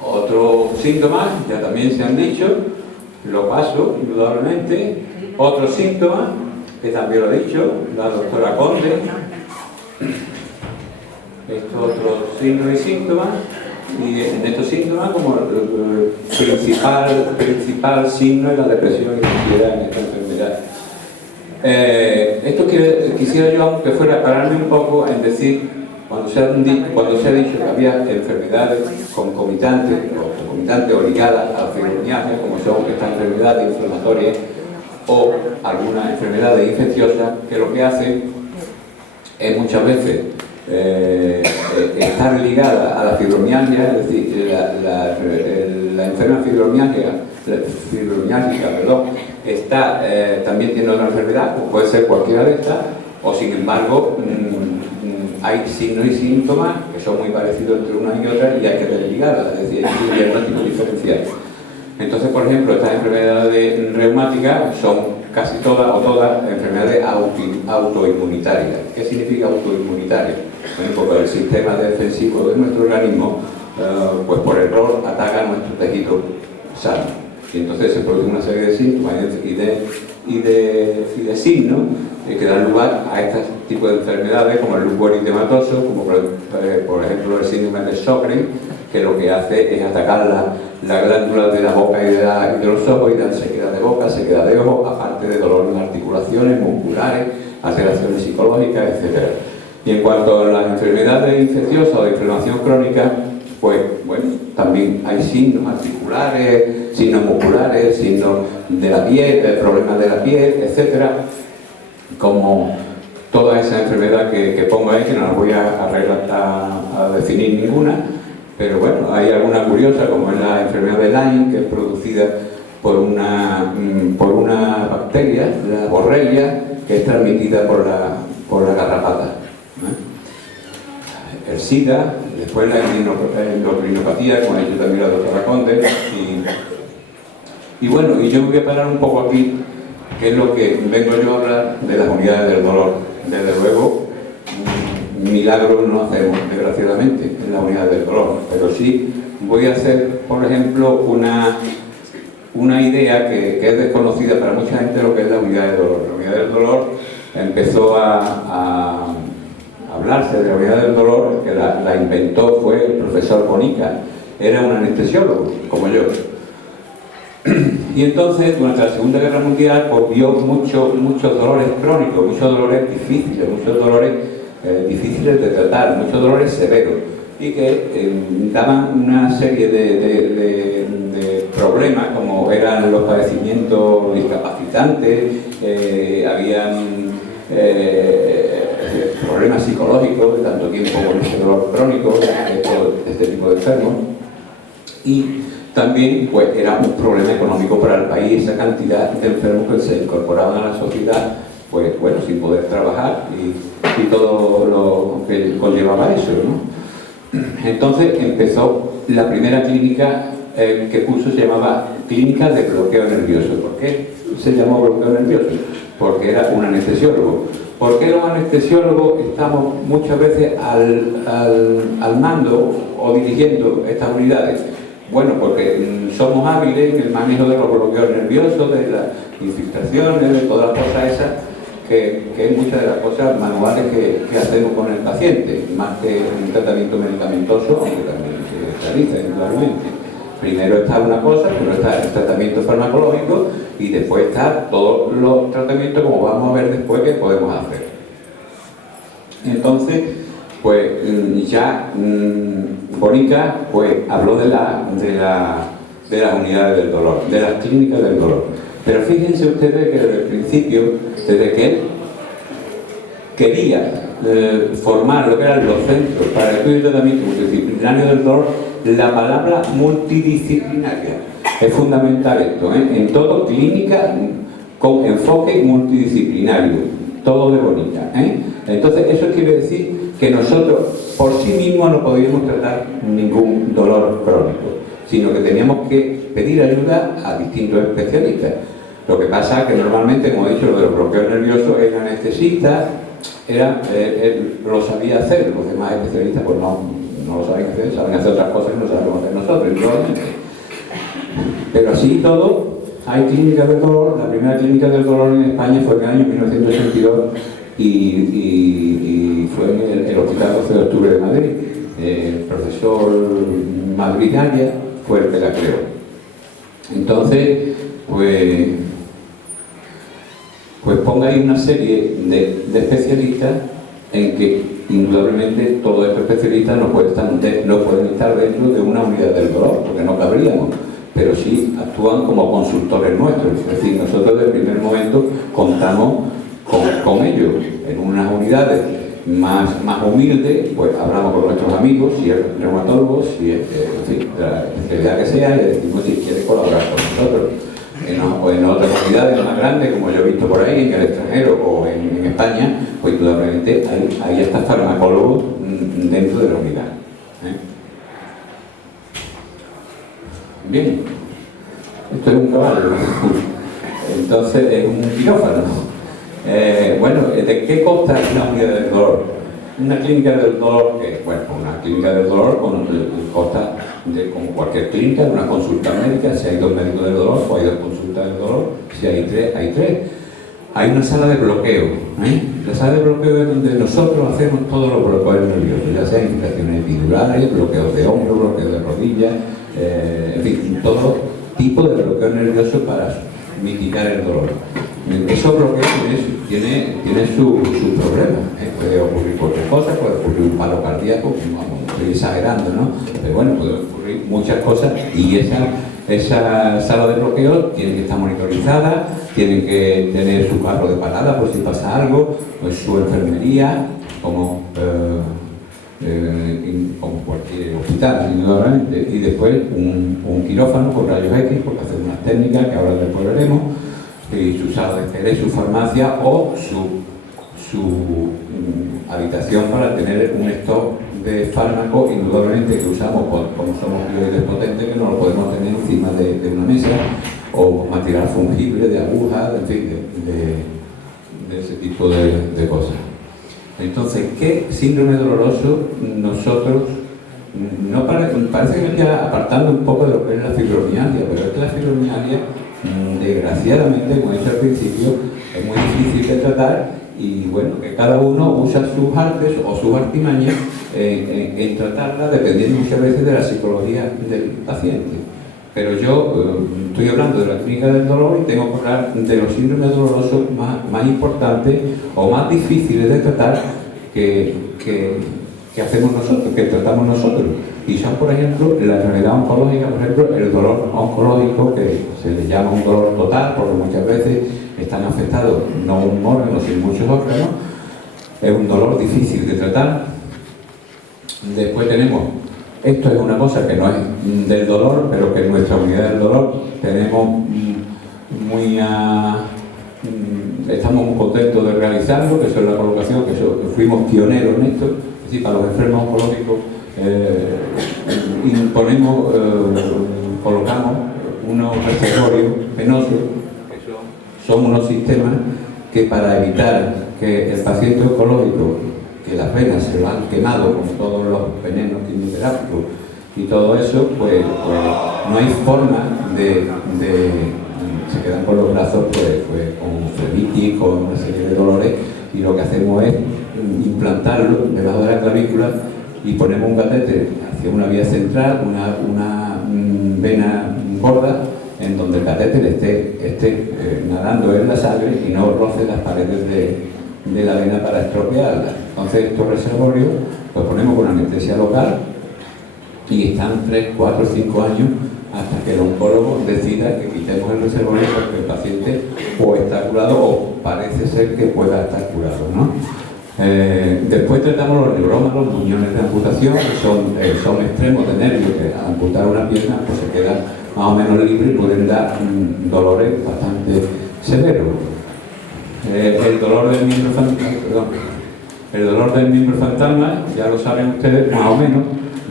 Otros síntomas, ya también se han dicho, lo paso, indudablemente. Otros síntomas, que también lo ha dicho la doctora Conde. Estos otros signos y síntomas. Y en estos síntomas, como el principal signo es la depresión y la ansiedad en esta enfermedad. Esto quisiera yo, aunque fuera, pararme un poco en decir, cuando se ha dicho que había enfermedades concomitantes o ligadas a la fibromialgia, como son estas enfermedades inflamatorias o algunas enfermedades infecciosas, que lo que hacen es muchas veces estar ligada a la fibromialgia, es decir, la enferma fibromiálgica, también tiene otra enfermedad, o puede ser cualquiera de estas, o sin embargo hay signos y síntomas que son muy parecidos entre una y otra y hay que desligarlas, es decir, hay un diagnóstico diferencial. Entonces, por ejemplo, estas enfermedades reumáticas son casi todas enfermedades autoinmunitarias. ¿Qué significa autoinmunitaria? Bueno, porque el sistema defensivo de nuestro organismo, pues por error, ataca nuestro tejido sano. Y entonces se produce una serie de síntomas y de signos que dan lugar a este tipo de enfermedades, como el lupus eritematoso, como por ejemplo el síndrome de Sjögren, que lo que hace es atacar la glándula de la boca y de los ojos y dar sequedad de boca, sequedad de ojos, aparte de dolor en las articulaciones, musculares, alteraciones psicológicas, etc. Y en cuanto a las enfermedades infecciosas o de inflamación crónica, pues bueno, también hay signos articulares, signos musculares, signos de la piel, problemas de la piel, etc. Como toda esa enfermedad que pongo ahí, que no las voy a definir ninguna, pero bueno, hay alguna curiosa, como es la enfermedad de Lyme, que es producida por una bacteria, la Borrelia, que es transmitida por la garrapata. El SIDA, después la endocrinopatía, como ha dicho también la doctora Conde, y bueno, y yo me voy a parar un poco aquí, que es lo que vengo yo a hablar de las unidades del dolor. Desde luego, milagros no hacemos, desgraciadamente, en la unidad del dolor, pero sí voy a hacer, por ejemplo, una idea que es desconocida para mucha gente, lo que es la unidad del dolor. La unidad del dolor empezó a hablarse de la unidad del dolor, que la inventó fue el profesor Bonica, era un anestesiólogo, como yo. Y entonces, durante la Segunda Guerra Mundial, pues vio muchos dolores crónicos, muchos dolores difíciles, muchos dolores difíciles de tratar, muchos dolores severos, y que daban una serie de problemas, como eran los padecimientos discapacitantes, habían problemas psicológicos de tanto tiempo con este dolor crónico, este tipo de enfermos, y también pues era un problema económico para el país, esa cantidad de enfermos que se incorporaban a la sociedad, pues bueno, sin poder trabajar y todo lo que conllevaba eso, ¿no? Entonces empezó la primera clínica que puso, se llamaba Clínica de Bloqueo Nervioso. ¿Por qué se llamó bloqueo nervioso? Porque era un anestesiólogo. ¿Por qué los anestesiólogos estamos muchas veces al mando o dirigiendo estas unidades? Bueno, porque somos hábiles en el manejo de los bloqueos nerviosos, de las infiltraciones, de todas las cosas esas, que es muchas de las cosas manuales que hacemos con el paciente, más que un tratamiento medicamentoso, aunque también se realiza indudablemente. Primero está una cosa, primero está el tratamiento farmacológico y después está todos los tratamientos, como vamos a ver después, que podemos hacer. Entonces, pues ya Bonica pues habló de las unidades del dolor, de las clínicas del dolor. Pero fíjense ustedes que desde el principio, desde que él quería formar lo que eran los centros para el estudio y tratamiento multidisciplinario del dolor, la palabra multidisciplinaria es fundamental esto, en todo clínica con enfoque multidisciplinario, todo de Bonica. Entonces eso quiere decir que nosotros por sí mismos no podíamos tratar ningún dolor crónico, sino que teníamos que pedir ayuda a distintos especialistas. Lo que pasa es que normalmente, como he dicho, lo de los bloqueos nerviosos, el anestesista él lo sabía hacer, los demás especialistas pues no lo saben hacer, saben hacer otras cosas que no sabemos hacer nosotros, indudablemente. Pero así y todo, hay clínicas del dolor. La primera clínica del dolor en España fue en el año 1982 y fue en el Hospital 12 de Octubre de Madrid. El profesor Madrid-Gaya fue el que la creó. Entonces, pues ponga ahí una serie de especialistas en que indudablemente todos estos especialistas no pueden estar dentro de una unidad del dolor, porque no cabríamos, pero sí actúan como consultores nuestros. Es decir, nosotros desde el primer momento contamos con ellos. En unas unidades más humildes, pues hablamos con nuestros amigos, si es reumatólogo, si es, en fin, la especialidad que sea, y le decimos si quiere colaborar con nosotros. O en otras unidades más grandes, como yo he visto por ahí, en el extranjero o en España, pues indudablemente hay hasta farmacólogos dentro de la unidad. Bien, esto es un caballo, entonces es un quirófano. Bueno, ¿de qué consta una unidad del dolor? Una clínica del dolor, una clínica del dolor consta como cualquier clínica, de una consulta médica. Si hay 2 médicos del dolor, pues hay 2 consultas del dolor. Si hay 3, hay 3. Hay una sala de bloqueo. La sala de bloqueo es donde nosotros hacemos todos los bloqueos nerviosos, ya sea infecciones epidurales, bloqueos de hombro, bloqueos de rodillas, en fin, todo tipo de bloqueo nervioso para mitigar el dolor. Esos bloqueos tiene su problema. Puede ocurrir cualquier cosa, puede ocurrir un paro cardíaco, estoy exagerando, ¿no? Pero bueno, puede ocurrir muchas cosas, y esa sala de bloqueo tiene que estar monitorizada, tienen que tener su carro de parada por si pasa algo, pues su enfermería, como cualquier hospital, indudablemente, y después un quirófano con rayos X, porque hacer unas técnicas que ahora después veremos, y su sala de espera y su farmacia o su habitación para tener un stock de fármacos, indudablemente, que usamos como somos opioides potentes, que no lo podemos tener encima de una mesa, o material fungible de agujas, en fin, de ese tipo de cosas. Entonces, ¿qué síndrome doloroso nosotros parece que ya apartando un poco de lo que es la fibromialgia, pero es que la fibromialgia, desgraciadamente, como he dicho al principio, es muy difícil de tratar, y bueno, que cada uno usa sus artes o sus artimañas en tratarla, dependiendo muchas veces de la psicología del paciente. Pero yo estoy hablando de la clínica del dolor y tengo que hablar de los síndromes dolorosos más importantes o más difíciles de tratar que hacemos nosotros, que tratamos nosotros. Y son, por ejemplo, la enfermedad oncológica, por ejemplo, el dolor oncológico, que se le llama un dolor total, porque muchas veces están afectados no un órgano, sino muchos órganos. Es un dolor difícil de tratar. Después tenemos, esto es una cosa que no es del dolor, pero que en nuestra unidad del dolor tenemos estamos muy contentos de realizarlo, que es la colocación, que fuimos pioneros en esto. Es decir, para los enfermos oncológicos colocamos unos reservorios venosos, que son unos sistemas que, para evitar que el paciente oncológico, que las venas se lo han quemado con todos los venenos quimioterápicos y todo eso, pues no hay forma se quedan con los brazos con flemitis, con una serie de dolores, y lo que hacemos es implantarlo debajo de la clavícula y ponemos un catéter hacia una vía central, una vena gorda, en donde el catéter esté nadando en la sangre y no roce las paredes de la vena para estropearla. Entonces estos reservorios los ponemos con anestesia local y están 3, 4, 5 años hasta que el oncólogo decida que quitemos el reservorio porque el paciente o está curado o parece ser que pueda estar curado, ¿no? Después tratamos los neuromas, los muñones de amputación, que son extremos de nervios que al amputar una pierna pues se quedan más o menos libres y pueden dar dolores bastante severos. El dolor del miembro fantasma, ya lo saben ustedes más o menos,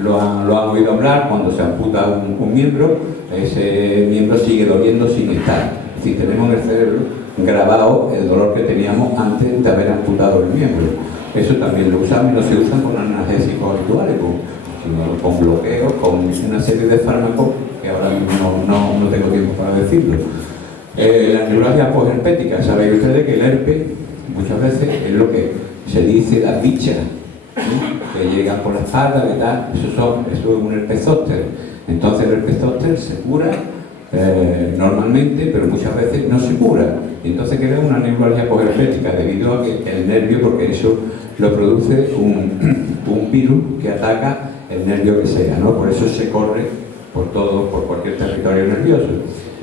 lo han oído hablar. Cuando se amputa un miembro, ese miembro sigue doliendo sin estar. Es decir, tenemos en el cerebro grabado el dolor que teníamos antes de haber amputado el miembro. Eso también lo usamos y no se usan con analgésicos habituales, sino con bloqueos, con una serie de fármacos que ahora mismo no tengo tiempo para decirlo. La neuralgia posherpética, sabéis ustedes que el herpes muchas veces es lo que se dice las bichas, ¿no? Que llegan por la espalda y tal. Eso es un herpes zóster. Entonces el herpes zóster se cura normalmente, pero muchas veces no se cura. Y entonces queda una neuralgia posherpética debido a que el nervio, porque eso lo produce un virus que ataca el nervio que sea, ¿no? Por eso se corre por cualquier territorio nervioso.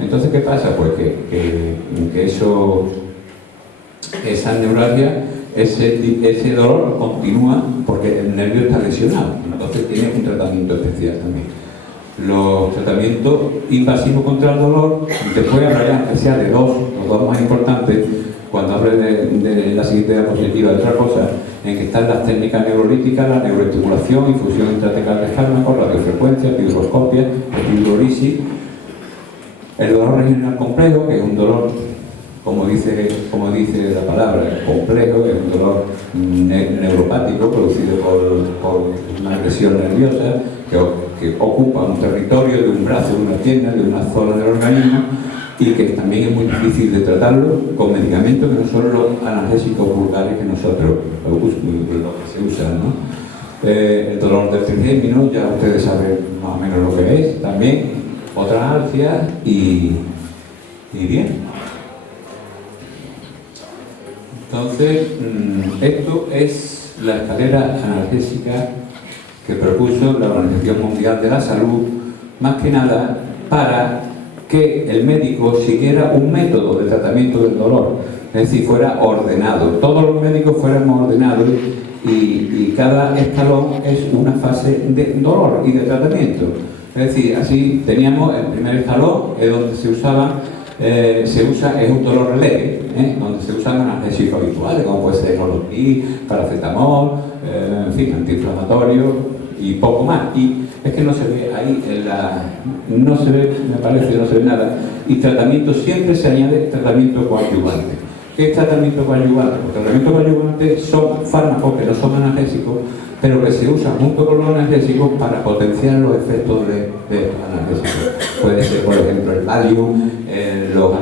Entonces, ¿qué pasa? Pues que esa neuralgia, ese dolor continúa porque el nervio está lesionado. Entonces tiene un tratamiento especial también. Los tratamientos invasivos contra el dolor, después hablaré especial de los dos más importantes, cuando hable de la siguiente diapositiva, de otra cosa, en que están las técnicas neurolíticas, la neuroestimulación, infusión intratecal de fármacos, radiofrecuencia, epiduroscopia, epidurisis. El dolor regional complejo, que es un dolor, como dice la palabra, complejo, que es un dolor neuropático producido por una agresión nerviosa que ocupa un territorio de un brazo, de una pierna, de una zona del organismo, y que también es muy difícil de tratarlo con medicamentos que no son los analgésicos vulgares que nosotros los que se usan, ¿no? El dolor del trigémino, ya ustedes saben más o menos lo que es, también otras alcias y bien. Entonces, esto es la escalera analgésica que propuso la Organización Mundial de la Salud, más que nada para que el médico siguiera un método de tratamiento del dolor, es decir, fuera ordenado, todos los médicos fuéramos ordenados y cada escalón es una fase de dolor y de tratamiento. Es decir, así teníamos el primer escalón, es donde es un dolor leve, donde se usan analgésicos habituales, como puede ser Nolotil, paracetamol, en fin, antiinflamatorio y poco más. Y es que no se ve ahí, no se ve, me parece, no se ve nada. Y tratamiento, siempre se añade tratamiento coadyuvante. ¿Qué es tratamiento coadyuvante? Pues tratamiento coadyuvante son fármacos que no son analgésicos, pero que se usan junto con los analgésicos para potenciar los efectos de los analgésicos. Puede ser, por ejemplo, el Valium, los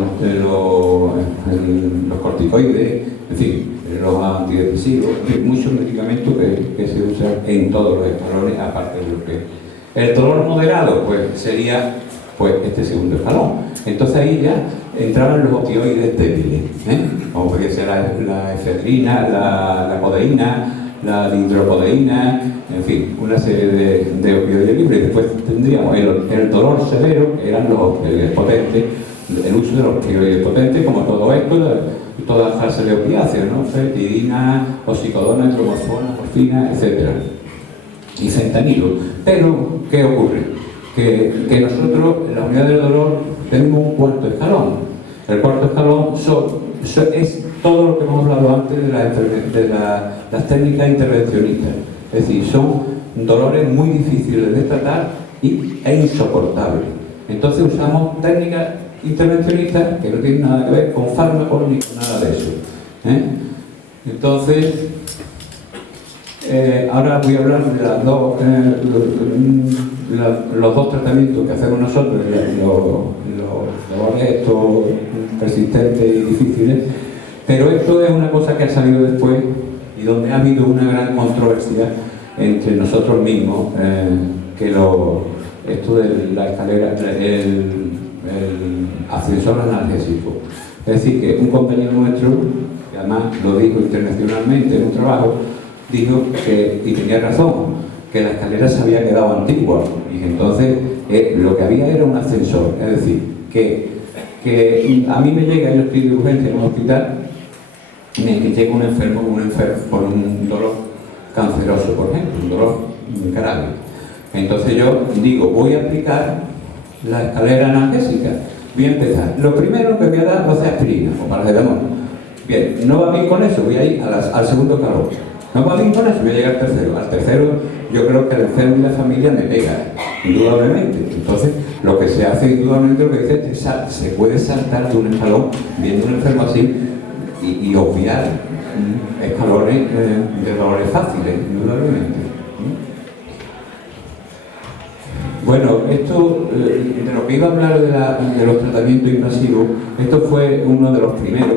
corticoides, en fin, los antidepresivos, muchos medicamentos que se usan en todos los escalones, aparte de lo que... El dolor moderado, pues sería este segundo escalón. Entonces ahí ya entraban los opioides débiles, como podría ser la efedrina, la codeína, la hidrocodeína, en fin, una serie de opioides libres. Después tendríamos el dolor severo, que eran los opioides potentes, el uso de los opioides potentes, como todo esto, toda clase de opiáceos, ¿no? Fetidina, oxicodona, cromosfona, morfina, etc. Y fentanilo. Pero, ¿qué ocurre? Que nosotros, en la unidad del dolor, tenemos un cuarto escalón. El cuarto escalón es todo lo que hemos hablado antes de las técnicas intervencionistas. Es decir, son dolores muy difíciles de tratar e insoportables. Entonces usamos técnicas intervencionistas que no tienen nada que ver con fármacos ni con nada de eso. Entonces, ahora voy a hablar de los dos tratamientos que hacemos nosotros, los dolores estos persistentes y difíciles. Pero esto es una cosa que ha salido después y donde ha habido una gran controversia entre nosotros mismos, esto de la escalera, el ascensor analgésico. Es decir, que un compañero nuestro, que que además lo dijo internacionalmente en un trabajo, dijo que, y tenía razón, que la escalera se había quedado antigua y que entonces lo que había era un ascensor. Es decir, que a mí me llega, yo estoy de urgencia en un hospital, me llega un enfermo con un dolor canceroso, por ejemplo, un dolor grave. Entonces yo digo, voy a aplicar la escalera analgésica. Voy a empezar. Lo primero que voy a dar va a ser aspirina o paracetamol. Bien, no va bien con eso, voy a ir al segundo calor. No va bien con eso, voy a llegar al tercero. Al tercero, yo creo que el enfermo y la familia me pega, indudablemente. Entonces, lo que se hace indudablemente, lo que dice es que se puede saltar de un escalón viendo un enfermo así y obviar escalones de dolores fáciles, indudablemente. Bueno, esto, de lo que iba a hablar de los tratamientos invasivos, esto fue uno de los primeros.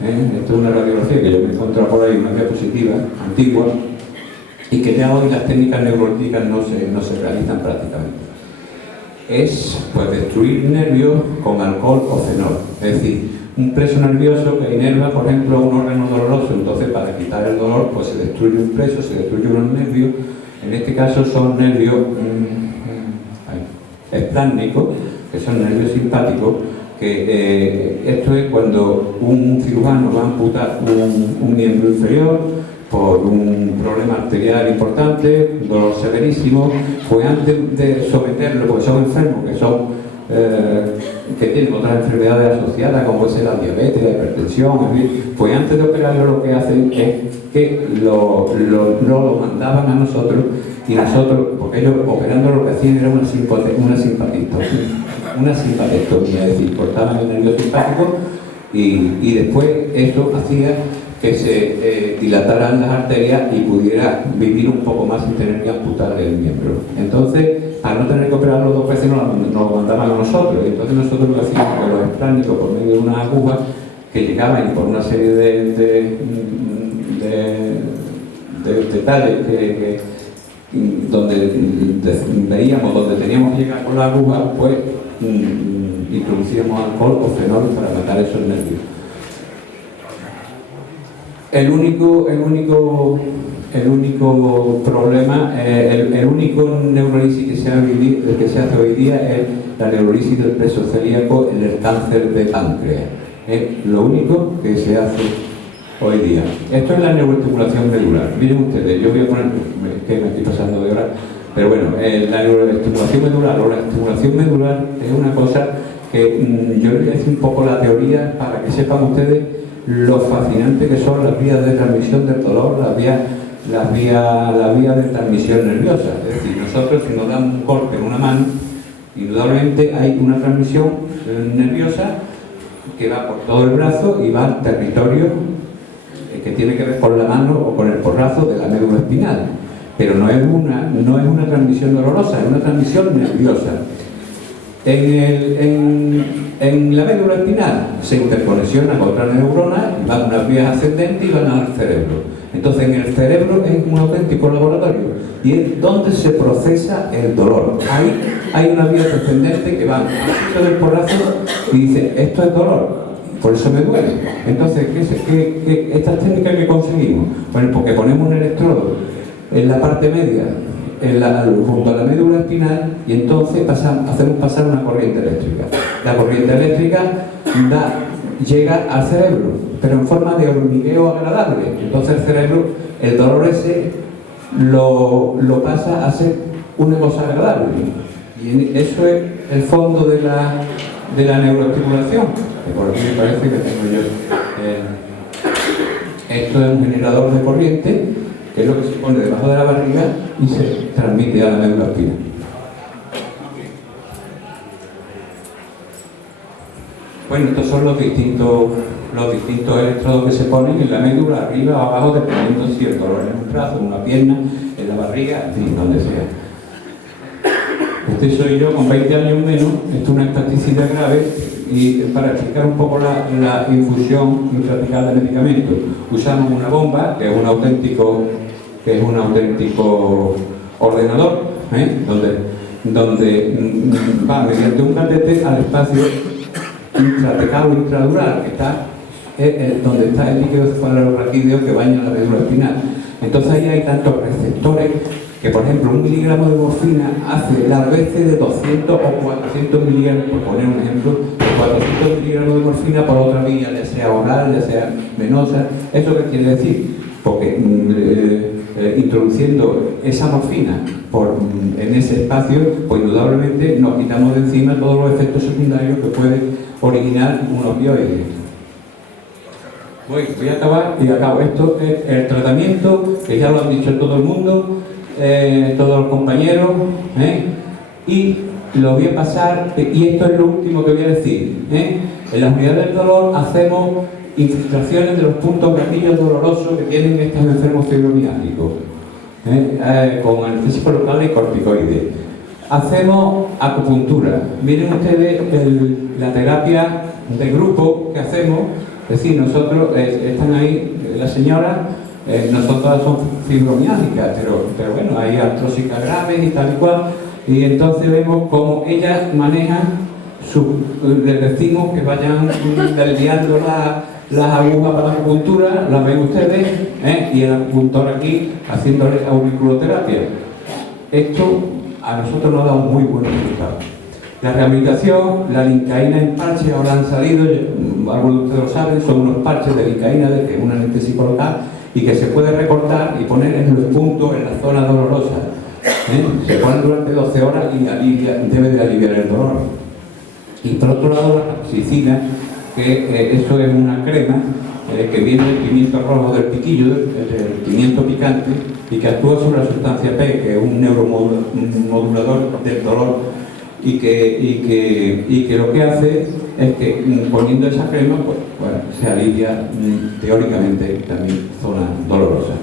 Esto es una radiografía que yo me he encontrado por ahí, una diapositiva antigua, y que ya hoy las técnicas neurolíticas no se realizan prácticamente. Es pues destruir nervios con alcohol o fenol. Es decir, un preso nervioso que inerva, por ejemplo, un órgano doloroso, entonces para quitar el dolor pues se destruye un preso, se destruye unos nervios. En este caso son nervios esplánicos, que son nervios simpáticos, que esto es cuando un cirujano va a amputar un miembro inferior por un problema arterial importante, un dolor severísimo, pues antes de someterlo, porque son enfermos que tienen otras enfermedades asociadas, como puede ser la diabetes, la hipertensión, en fin, pues antes de operarlo lo que hacen es que lo mandaban a nosotros, y nosotros, porque ellos operando lo que hacían era una simpatectomía, es decir, cortaban el nervio simpático y después eso hacía que se dilataran las arterias y pudiera vivir un poco más sin tener que amputar el miembro. Entonces, al no tener que operarlo dos veces, nos lo mandaban a nosotros. Y entonces nosotros lo hacíamos con los esplánicos por medio de unas agujas que llegaban y por una serie de detalles donde veíamos donde teníamos que llegar con la aguja, pues introducíamos alcohol o fenol para matar esos nervios. El único problema, el único neurólisis que se hace hoy día es la neurólisis del preso celíaco en el cáncer de páncreas. Es lo único que se hace hoy día. Esto es la neuroestimulación medular. Miren ustedes, yo voy a poner, que me estoy pasando de hora, pero bueno, la neuroestimulación medular o la estimulación medular es una cosa que yo les voy a decir un poco la teoría para que sepan ustedes lo fascinante que son las vías de transmisión del dolor, las vías de transmisión nerviosa. Es decir, nosotros si nos damos un golpe en una mano, indudablemente hay una transmisión nerviosa que va por todo el brazo y va al territorio que tiene que ver con la mano o con el porrazo de la médula espinal. Pero no es una transmisión dolorosa, es una transmisión nerviosa. En la médula espinal se interconexiona con otras neuronas, van unas vías ascendentes y van al cerebro. Entonces en el cerebro es un auténtico laboratorio y es donde se procesa el dolor. Ahí hay una vía descendente que va al sitio del porrazo y dice, esto es dolor, por eso me duele. Entonces, estas técnicas que conseguimos? Bueno, porque ponemos un electrodo en la parte media, junto a la médula espinal, y entonces hacemos pasar una corriente eléctrica. La corriente eléctrica llega al cerebro, pero en forma de hormigueo agradable. Entonces el cerebro, el dolor ese, lo pasa a ser una cosa agradable. Y eso es el fondo de la neuroestimulación. Que por aquí me parece que tengo yo. Esto es un generador de corriente, que es lo que se pone debajo de la barriga y se transmite a la médula espinal. Bueno, estos son los distintos electrodos que se ponen en la médula, arriba o abajo, dependiendo si el dolor es en un brazo, en una pierna, en la barriga, en fin, donde sea. Este soy yo con 20 años menos, esto es una espasticidad grave, y para explicar un poco la infusión intratecal de medicamentos, usamos una bomba, que es un auténtico ordenador, donde va mediante un catete al espacio intratecal o intradural, que está es donde está el líquido cefalorraquídeo que baña la médula espinal. Entonces ahí hay tantos receptores que, por ejemplo, 1 miligramo de morfina hace las veces de 200 o 400 miligramos, por poner un ejemplo, de 400 miligramos de morfina por otra vía, ya sea oral, ya sea venosa. ¿Eso qué quiere decir? Porque introduciendo esa morfina en ese espacio, pues indudablemente nos quitamos de encima todos los efectos secundarios que puede originar un opioide. Voy a acabar y acabo. Esto es el tratamiento, que ya lo han dicho todo el mundo, todos los compañeros, y lo voy a pasar, y esto es lo último que voy a decir. En las unidades del dolor hacemos infiltraciones de los puntos gatillos dolorosos que tienen estos enfermos fibromiálgicos, con anestésico local y corticoides. Hacemos acupuntura. Miren ustedes la terapia de grupo que hacemos, es decir, nosotros, están ahí las señoras, nosotras son fibromiálgicas, pero bueno, hay artrósicas graves y tal y cual, y entonces vemos cómo ellas manejan les decimos que vayan desviando las agujas para la acupuntura, las ven ustedes, y el acupuntor aquí haciéndole auriculoterapia. Esto a nosotros nos da un muy buen resultado. La rehabilitación, la lincaína en parche, ahora han salido, algunos de ustedes lo saben, son unos parches de lincaína, que es un anestésico local, y que se puede recortar y poner en los puntos, en la zona dolorosa. Se ponen durante 12 horas y debe de aliviar el dolor. Y por otro lado, la capsaicina, que eso es una crema que viene del pimiento rojo del piquillo, del pimiento picante, y que actúa sobre la sustancia P, que es un neuromodulador del dolor, y que lo que hace es que poniendo esa crema, pues bueno, se alivia teóricamente también zonas dolorosas.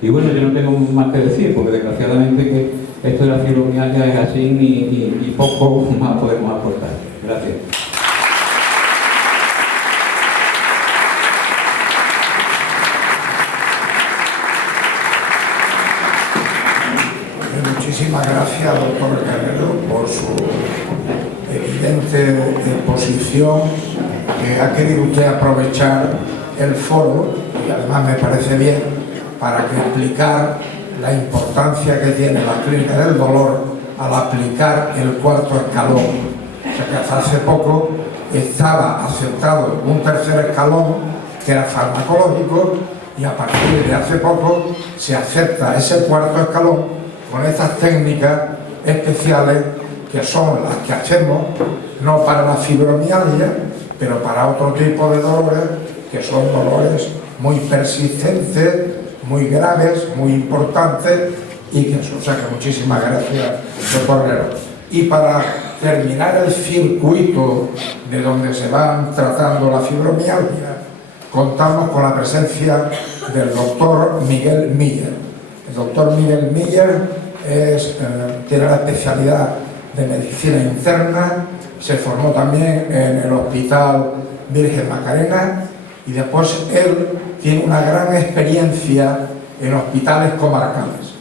Y bueno, yo no tengo más que decir, porque desgraciadamente que esto de la fibromialgia es así y poco más podemos aportar. Gracias. Muchísimas gracias, doctor Carrero, por su evidente exposición, que ha querido usted aprovechar el foro, y además me parece bien, para que explicar la importancia que tiene la clínica del dolor al aplicar el cuarto escalón. O sea que hasta hace poco estaba aceptado un tercer escalón, que era farmacológico, y a partir de hace poco se acepta ese cuarto escalón con estas técnicas especiales que son las que hacemos, no para la fibromialgia, pero para otro tipo de dolores, que son dolores muy persistentes, muy graves, muy importantes, y que o sea que muchísimas gracias, doctor Herrero. Y para terminar el circuito de donde se van tratando la fibromialgia, contamos con la presencia del doctor Miguel Miller. El doctor Miguel Miller tiene la especialidad de medicina interna, se formó también en el Hospital Virgen Macarena, y después él tiene una gran experiencia en hospitales comarcales.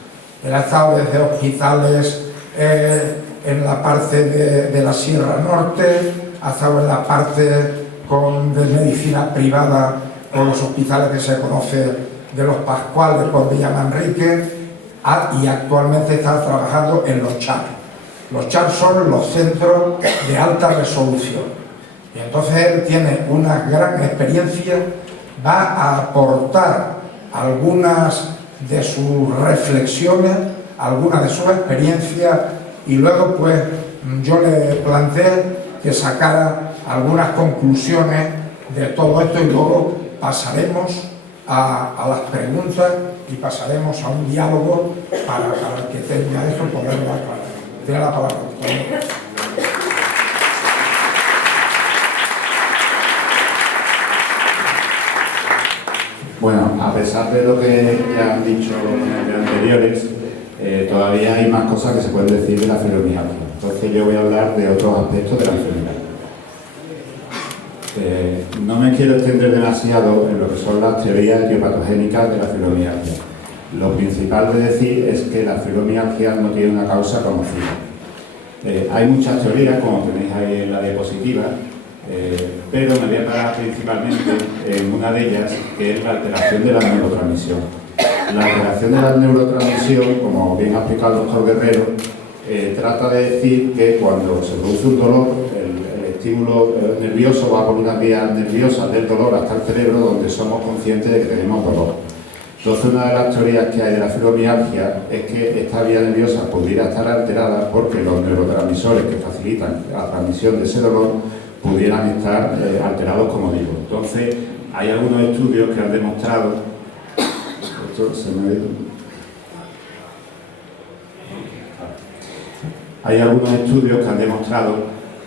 Él ha estado desde hospitales en la parte de la Sierra Norte, ha estado en la parte de medicina privada con los hospitales que se conoce de los Pascuales por Villamanrique, y actualmente está trabajando en los CHAR. Los CHAR son los centros de alta resolución. Y entonces él tiene una gran experiencia, va a aportar algunas de sus reflexiones, algunas de sus experiencias, y luego pues yo le planteé que sacara algunas conclusiones de todo esto, y luego pasaremos a las preguntas y pasaremos a un diálogo para que tenga eso poderlo aclarar. Tiene la palabra. Bueno, a pesar de lo que ya han dicho los anteriores, todavía hay más cosas que se pueden decir de la fibromialgia. Entonces yo voy a hablar de otros aspectos de la fibromialgia. No me quiero extender demasiado en lo que son las teorías etiopatogénicas de la fibromialgia. Lo principal de decir es que la fibromialgia no tiene una causa conocida. Hay muchas teorías, como tenéis ahí en la diapositiva, pero me voy a parar principalmente en una de ellas, que es la alteración de la neurotransmisión. La alteración de la neurotransmisión, como bien ha explicado el doctor Guerrero, trata de decir que cuando se produce un dolor, el estímulo nervioso va por unas vías nerviosas del dolor hasta el cerebro, donde somos conscientes de que tenemos dolor. Entonces, una de las teorías que hay de la fibromialgia es que esta vía nerviosa pudiera estar alterada porque los neurotransmisores que facilitan la transmisión de ese dolor pudieran estar alterados, como digo. Entonces, hay algunos estudios que han demostrado... Hay algunos estudios que han demostrado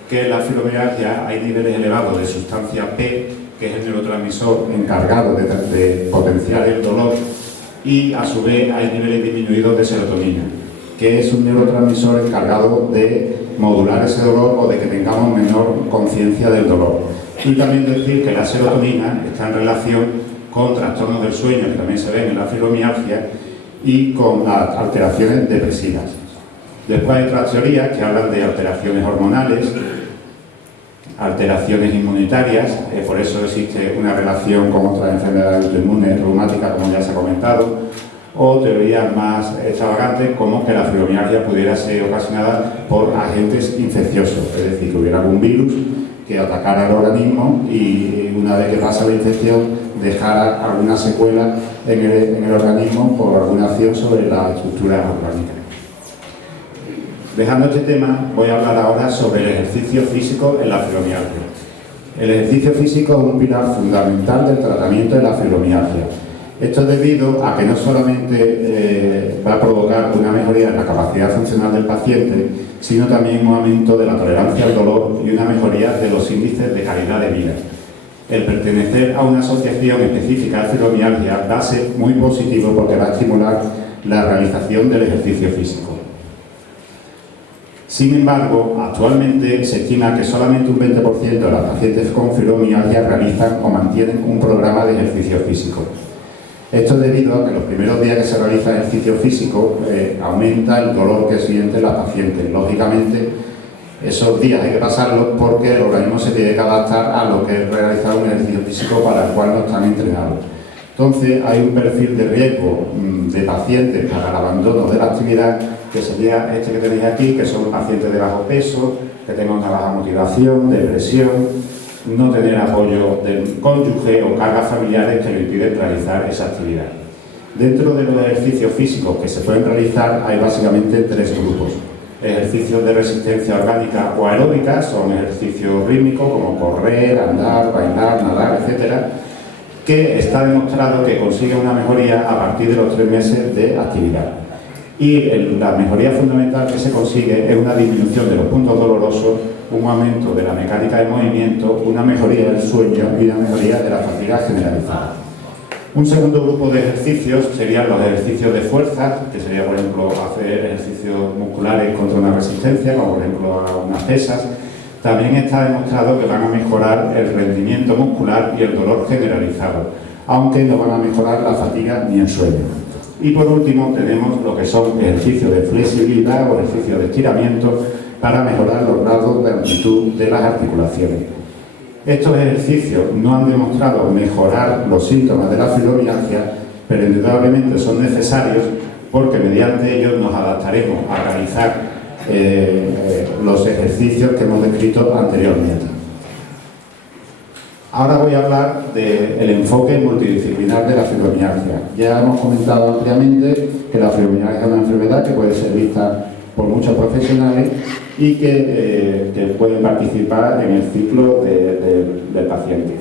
que en la fibromialgia hay niveles elevados de sustancia P, que es el neurotransmisor encargado de potenciar el dolor, y a su vez hay niveles disminuidos de serotonina, que es un neurotransmisor encargado de modular ese dolor o de que tengamos menor conciencia del dolor. Y también decir que la serotonina está en relación con trastornos del sueño, que también se ven en la fibromialgia, y con alteraciones depresivas. Después hay otras teorías que hablan de alteraciones hormonales, alteraciones inmunitarias, por eso existe una relación con otras enfermedades autoinmunes, reumáticas, como ya se ha comentado, o teorías más extravagantes como que la fibromialgia pudiera ser ocasionada por agentes infecciosos, es decir, que hubiera algún virus que atacara al organismo y una vez que pasa la infección dejara alguna secuela en el organismo por alguna acción sobre la estructura orgánica. Dejando este tema, voy a hablar ahora sobre el ejercicio físico en la fibromialgia. El ejercicio físico es un pilar fundamental del tratamiento de la fibromialgia. Esto es debido a que no solamente va a provocar una mejoría de la capacidad funcional del paciente, sino también un aumento de la tolerancia al dolor y una mejoría de los índices de calidad de vida. El pertenecer a una asociación específica de fibromialgia va a ser muy positivo porque va a estimular la realización del ejercicio físico. Sin embargo, actualmente se estima que solamente un 20% de las pacientes con fibromialgia realizan o mantienen un programa de ejercicio físico. Esto es debido a que los primeros días que se realiza ejercicio físico aumenta el dolor que sienten las pacientes. Lógicamente, esos días hay que pasarlos porque el organismo se tiene que adaptar a lo que es realizar un ejercicio físico para el cual no están entrenados. Entonces, hay un perfil de riesgo de pacientes para el abandono de la actividad, que sería este que tenéis aquí, que son pacientes de bajo peso, que tengan una baja motivación, depresión, no tener apoyo del cónyuge o cargas familiares que le impiden realizar esa actividad. Dentro de los ejercicios físicos que se pueden realizar hay básicamente tres grupos. Ejercicios de resistencia orgánica o aeróbica, son ejercicios rítmicos como correr, andar, bailar, nadar, etcétera, que está demostrado que consigue una mejoría a partir de los 3 meses de actividad. Y la mejoría fundamental que se consigue es una disminución de los puntos dolorosos, un aumento de la mecánica de movimiento, una mejoría del sueño y una mejoría de la fatiga generalizada. Un segundo grupo de ejercicios serían los ejercicios de fuerza, que sería, por ejemplo, hacer ejercicios musculares contra una resistencia, como por ejemplo unas pesas. También está demostrado que van a mejorar el rendimiento muscular y el dolor generalizado, aunque no van a mejorar la fatiga ni el sueño. Y por último tenemos lo que son ejercicios de flexibilidad o ejercicios de estiramiento para mejorar los grados de amplitud de las articulaciones. Estos ejercicios no han demostrado mejorar los síntomas de la fibromialgia, pero indudablemente son necesarios porque mediante ellos nos adaptaremos a realizar los ejercicios que hemos descrito anteriormente. Ahora voy a hablar del enfoque multidisciplinar de la fibromialgia. Ya hemos comentado ampliamente que la fibromialgia es una enfermedad que puede ser vista por muchos profesionales y que pueden participar en el ciclo del paciente.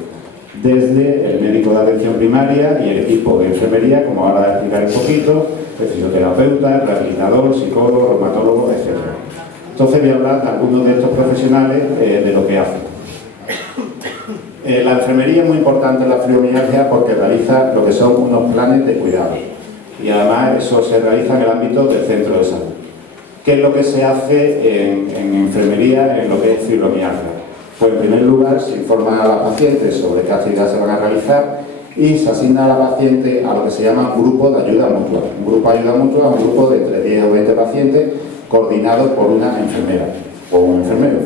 Desde el médico de atención primaria y el equipo de enfermería, como ahora voy a explicar un poquito, el fisioterapeuta, el rehabilitador, psicólogo, reumatólogo, etc. Entonces voy a hablar de algunos de estos profesionales de lo que hacen. La enfermería es muy importante en la fibromialgia porque realiza lo que son unos planes de cuidado y además eso se realiza en el ámbito del centro de salud. ¿Qué es lo que se hace en enfermería en lo que es fibromialgia? Pues en primer lugar se informa a la paciente sobre qué actividades se van a realizar y se asigna a la paciente a lo que se llama grupo de ayuda mutua. Un grupo de ayuda mutua es un grupo de entre 10 o 20 pacientes coordinados por una enfermera o un enfermero.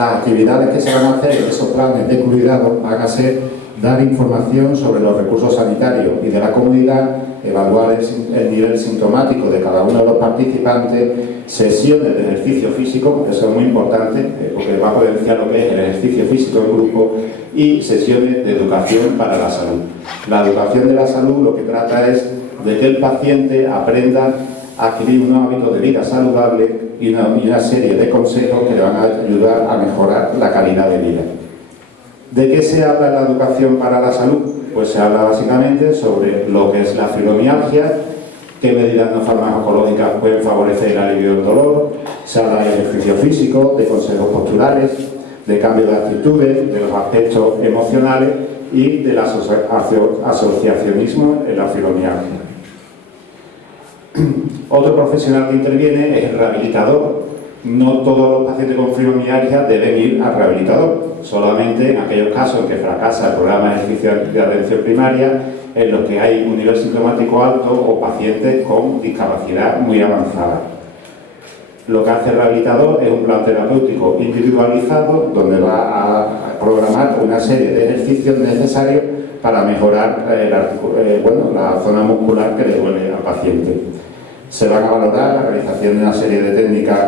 Las actividades que se van a hacer en esos planes de cuidado van a ser dar información sobre los recursos sanitarios y de la comunidad, evaluar el nivel sintomático de cada uno de los participantes, sesiones de ejercicio físico, eso es muy importante porque va a potenciar lo que es el ejercicio físico en grupo, y sesiones de educación para la salud. La educación de la salud lo que trata es de que el paciente aprenda a adquirir unos hábitos de vida saludable y una serie de consejos que le van a ayudar a mejorar la calidad de vida. ¿De qué se habla en la educación para la salud? Pues se habla básicamente sobre lo que es la fibromialgia, qué medidas no farmacológicas pueden favorecer el alivio del dolor, se habla de ejercicio físico, de consejos posturales, de cambio de actitudes, de los aspectos emocionales y del asociacionismo en la fibromialgia. Otro profesional que interviene es el rehabilitador. No todos los pacientes con fibromialgia deben ir al rehabilitador, solamente en aquellos casos en que fracasa el programa de ejercicio de atención primaria, en los que hay un nivel sintomático alto o pacientes con discapacidad muy avanzada. Lo que hace el rehabilitador es un plan terapéutico individualizado donde va a programar una serie de ejercicios necesarios para mejorar la zona muscular que le duele al paciente. Se van a valorar la realización de una serie de técnicas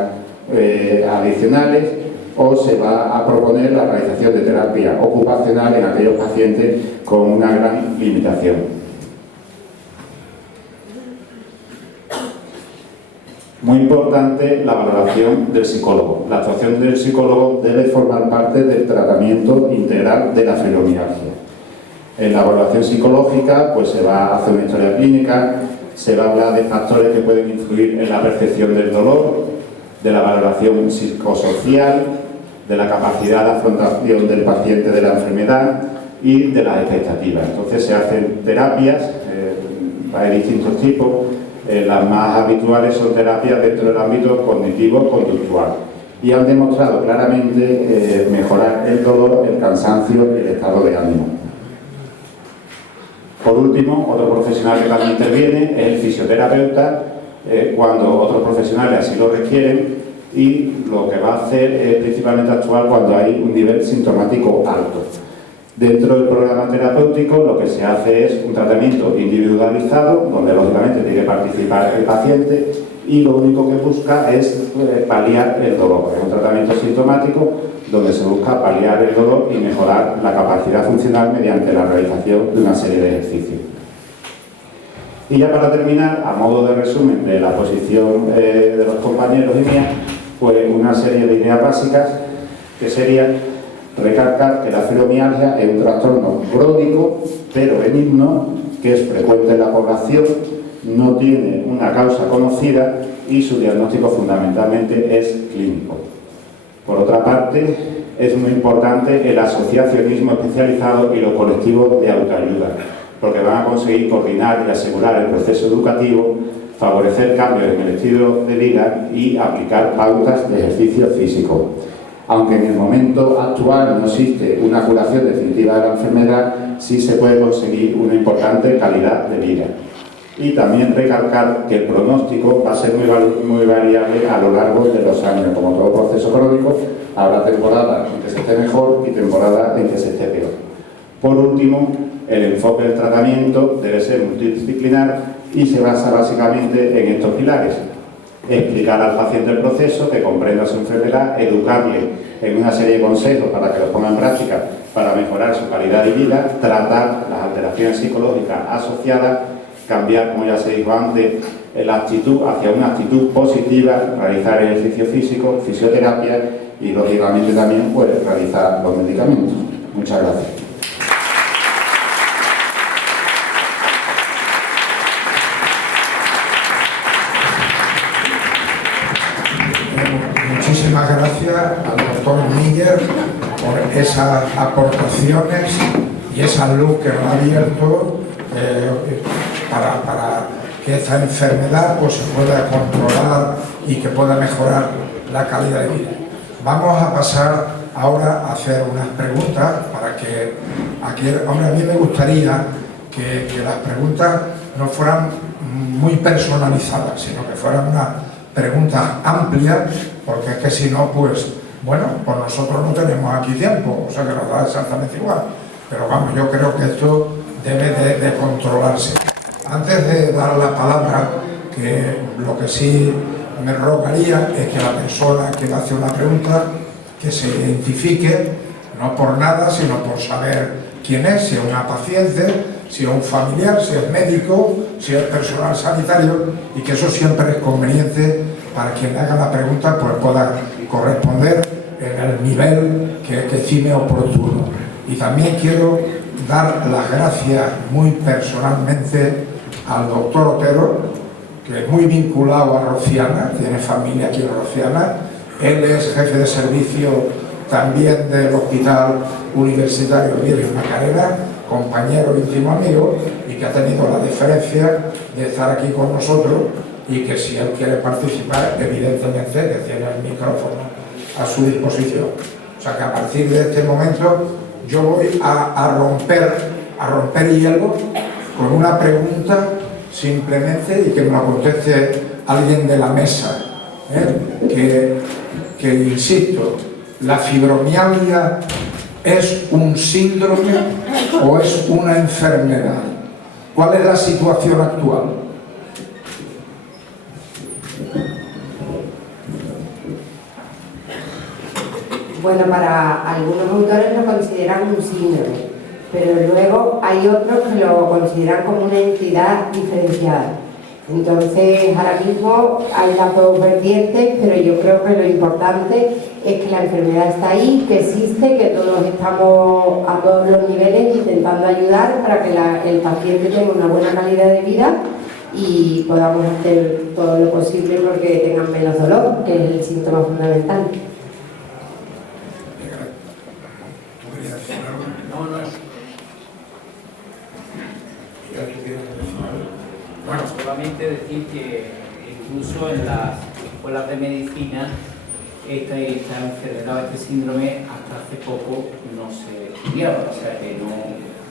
adicionales, o se va a proponer la realización de terapia ocupacional en aquellos pacientes con una gran limitación. Muy importante la valoración del psicólogo. La actuación del psicólogo debe formar parte del tratamiento integral de la fibromialgia. En la evaluación psicológica pues se va a hacer una historia clínica, se va a hablar de factores que pueden influir en la percepción del dolor, de la valoración psicosocial, de la capacidad de afrontación del paciente de la enfermedad y de las expectativas. Entonces se hacen terapias, hay distintos tipos, las más habituales son terapias dentro del ámbito cognitivo-conductual y han demostrado claramente mejorar el dolor, el cansancio y el estado de ánimo. Por último, otro profesional que también interviene es el fisioterapeuta, cuando otros profesionales así lo requieren, y lo que va a hacer es principalmente actuar cuando hay un nivel sintomático alto. Dentro del programa terapéutico lo que se hace es un tratamiento individualizado, donde lógicamente tiene que participar el paciente, y lo único que busca es paliar el dolor. Es un tratamiento sintomático donde se busca paliar el dolor y mejorar la capacidad funcional mediante la realización de una serie de ejercicios. Y ya para terminar, a modo de resumen de la posición de los compañeros y mía, pues una serie de ideas básicas que serían recalcar que la fibromialgia es un trastorno crónico pero benigno, que es frecuente en la población, no tiene una causa conocida y su diagnóstico fundamentalmente es clínico. Por otra parte, es muy importante el asociacionismo especializado y los colectivos de autoayuda, porque van a conseguir coordinar y asegurar el proceso educativo, favorecer cambios en el estilo de vida y aplicar pautas de ejercicio físico. Aunque en el momento actual no existe una curación definitiva de la enfermedad, sí se puede conseguir una importante calidad de vida. Y también recalcar que el pronóstico va a ser muy variable a lo largo de los años. Como todo proceso crónico, habrá temporadas en que se esté mejor y temporadas en que se esté peor. Por último, el enfoque del tratamiento debe ser multidisciplinar y se basa básicamente en estos pilares: explicar al paciente el proceso, que comprenda su enfermedad, educarle en una serie de consejos para que los ponga en práctica para mejorar su calidad de vida, tratar las alteraciones psicológicas asociadas, cambiar, como ya se dijo antes, la actitud hacia una actitud positiva, realizar ejercicio físico, fisioterapia y, lógicamente, también pues, realizar los medicamentos. Muchas gracias. Muchísimas gracias al doctor Miller por esas aportaciones y esa luz que nos ha abierto para que esta enfermedad pues, se pueda controlar y que pueda mejorar la calidad de vida. Vamos a pasar ahora a hacer unas preguntas para que ahora a mí me gustaría que las preguntas no fueran muy personalizadas, sino que fueran unas preguntas amplias, porque es que si no, pues Bueno, pues nosotros no tenemos aquí tiempo, o sea que nos da exactamente igual. Pero vamos, yo creo que esto debe de controlarse. Antes de dar la palabra, que lo que sí me rogaría es que la persona que va a hacer una pregunta, que se identifique, no por nada, sino por saber quién es, si es una paciente, si es un familiar, si es médico, si es personal sanitario, y que eso siempre es conveniente para quien haga la pregunta, pues pueda corresponder en el nivel que estime oportuno. Y también quiero dar las gracias muy personalmente al doctor Otero, que es muy vinculado a Rociana, tiene familia aquí en Rociana. Él es jefe de servicio también del Hospital Universitario Virgen Macarena, compañero íntimo amigo, y que ha tenido la deferencia de estar aquí con nosotros, y que si él quiere participar, evidentemente que tiene el micrófono a su disposición. O sea que a partir de este momento yo voy a romper hielo con una pregunta simplemente, y que me la conteste alguien de la mesa, que insisto, ¿la fibromialgia es un síndrome o es una enfermedad? ¿Cuál es la situación actual? Bueno, para algunos autores lo consideran un síndrome, pero luego hay otros que lo consideran como una entidad diferenciada. Entonces, ahora mismo hay las dos vertientes, pero yo creo que lo importante es que la enfermedad está ahí, que existe, que todos estamos a todos los niveles intentando ayudar para que el paciente tenga una buena calidad de vida y podamos hacer todo lo posible porque tengan menos dolor, que es el síntoma fundamental. Bueno, solamente decir que incluso en las escuelas de medicina esta enfermedad, este síndrome, hasta hace poco no se estudiaba, o sea que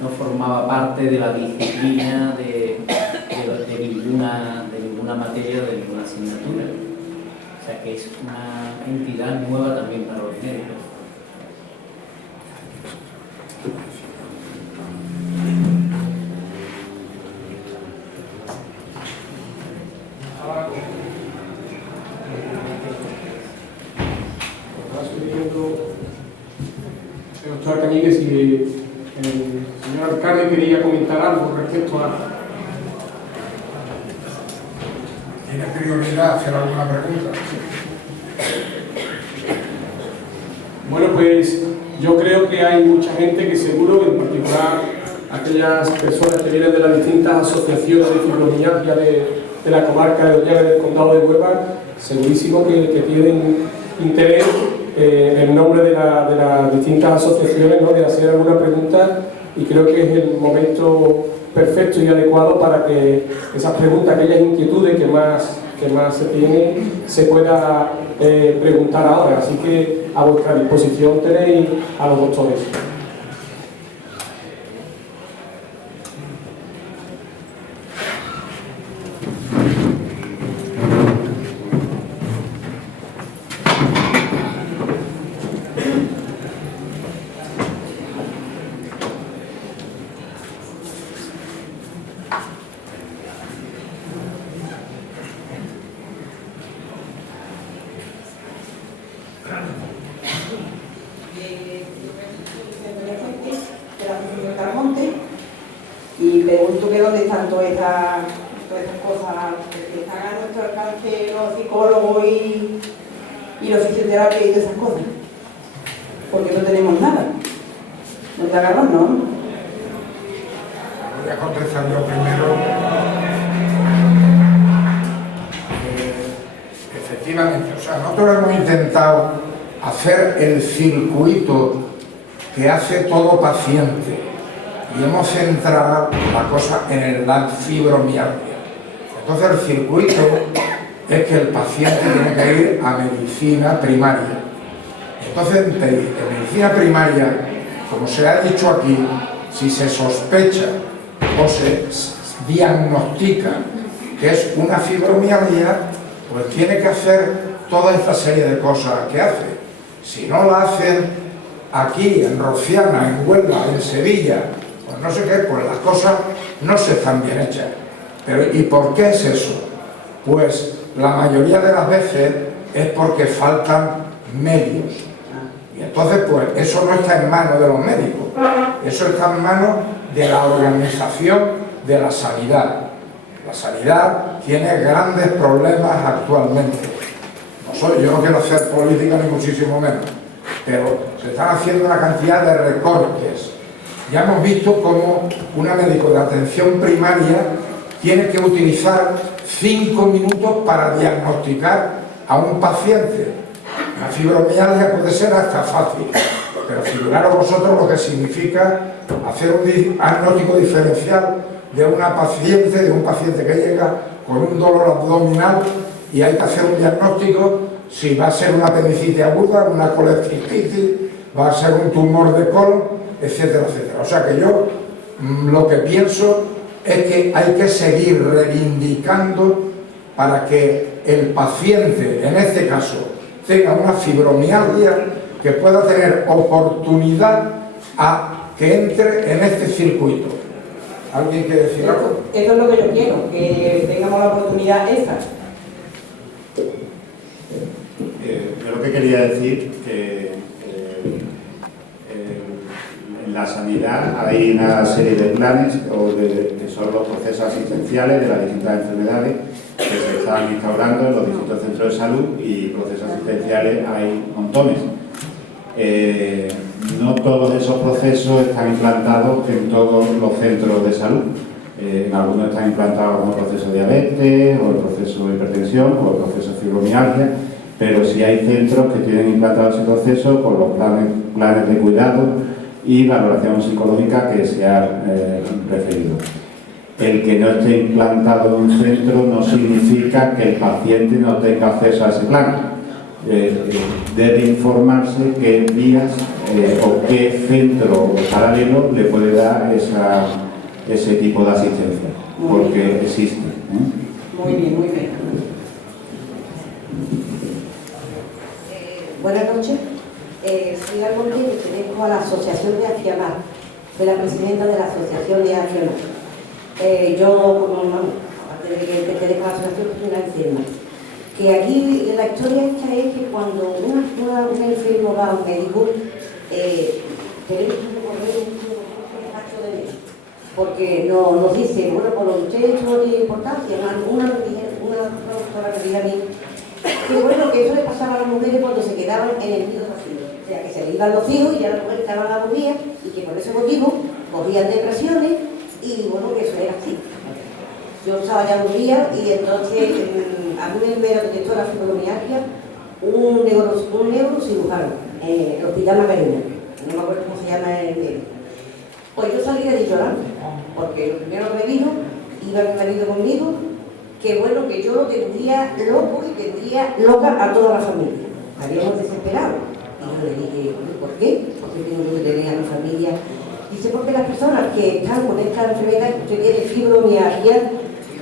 no formaba parte de la disciplina de ninguna materia, de ninguna asignatura. O sea que es una entidad nueva también para los médicos. Doctor Cañigues, si el señor alcalde quería comentar algo respecto a... ¿Tiene prioridad hacer alguna pregunta? Bueno, pues yo creo que hay mucha gente que seguro, en particular aquellas personas que vienen de las distintas asociaciones de fibromialgia de la comarca de Doñana, del condado de Huelva, segurísimo que tienen interés en nombre de las distintas asociaciones, ¿no?, de hacer alguna pregunta, y creo que es el momento perfecto y adecuado para que esas preguntas, aquellas inquietudes que más se tienen, se pueda preguntar ahora. Así que a vuestra disposición tenéis a los doctores. Y pregunto que dónde están todas estas cosas que están a nuestro alcance, los psicólogos y los fisioterapeutas y todas esas cosas, porque no tenemos nada. No te agarran, ¿no? Voy a contestar yo primero. Efectivamente, o sea, nosotros hemos intentado hacer el circuito que hace todo paciente, y hemos centrado la cosa en la fibromialgia. Entonces el circuito es que el paciente tiene que ir a medicina primaria. Entonces en medicina primaria, como se ha dicho aquí, si se sospecha o se diagnostica que es una fibromialgia, pues tiene que hacer toda esta serie de cosas que hace. Si no la hacen aquí, en Rociana, en Huelva, en Sevilla, pues no sé qué, pues las cosas no se están bien hechas. Pero, ¿y por qué es eso? Pues la mayoría de las veces es porque faltan medios. Y entonces, pues eso no está en manos de los médicos, eso está en manos de la organización de la sanidad. La sanidad tiene grandes problemas actualmente. Yo no quiero hacer política ni muchísimo menos, pero se están haciendo una cantidad de recortes. Ya hemos visto cómo una médico de atención primaria tiene que utilizar 5 minutos para diagnosticar a un paciente. La fibromialgia puede ser hasta fácil, pero figuraros vosotros lo que significa hacer un diagnóstico diferencial de una paciente, de un paciente que llega con un dolor abdominal y hay que hacer un diagnóstico si va a ser una apendicitis aguda, una colecistitis, va a ser un tumor de colon, etcétera, etcétera. O sea que yo lo que pienso es que hay que seguir reivindicando para que el paciente, en este caso, tenga una fibromialgia que pueda tener oportunidad a que entre en este circuito. ¿Alguien quiere decir algo? Eso es lo que yo quiero, que tengamos la oportunidad esa. Yo lo que quería decir que en la sanidad hay una serie de planes que son los procesos asistenciales de las distintas enfermedades que se están instaurando en los distintos centros de salud, y procesos asistenciales hay montones. No todos esos procesos están implantados en todos los centros de salud. En algunos están implantados como el proceso de diabetes, o el proceso de hipertensión, o el proceso de fibromialgia, pero sí hay centros que tienen implantado ese proceso con los planes de cuidado y valoración psicológica que se ha referido. El que no esté implantado en un centro no significa que el paciente no tenga acceso a ese plan. Debe informarse qué vías o qué centro paralelo le puede dar ese tipo de asistencia, porque existe. Muy bien, muy bien. Buenas noches. Soy Almonte y pertenezco a la Asociación de Accionar. Soy la presidenta de la Asociación de Accionar. Yo, aparte de que pertenezco a la asociación, soy una enferma. Que aquí la historia esta es que cuando un enfermo va a un médico, tenemos que recorrer un acto de médico. Porque nos dice, bueno, por lo usted esto no tiene importancia. Una doctora me dijo a mí que bueno, que eso le pasaba a las mujeres cuando se quedaban en el nido de los hijos. O sea, que se le iban los hijos y ya las mujeres estaban aburridas y que por ese motivo cogían depresiones y bueno, que eso era así. Yo estaba ya aburrida y entonces a mí me detectó la fibromialgia un neurocirujano en el Hospital Macarena. No me acuerdo cómo se llama el médico. Pues yo salí de allí llorando, porque lo primero que me dijo, iba mi marido conmigo, que bueno, que yo lo tendría loco y tendría loca a toda la familia. Habíamos desesperado. Y yo le dije, ¿por qué? Porque tengo yo que tener a mi familia. Dice, porque las personas que están con esta enfermedad, que usted tiene fibromialgia,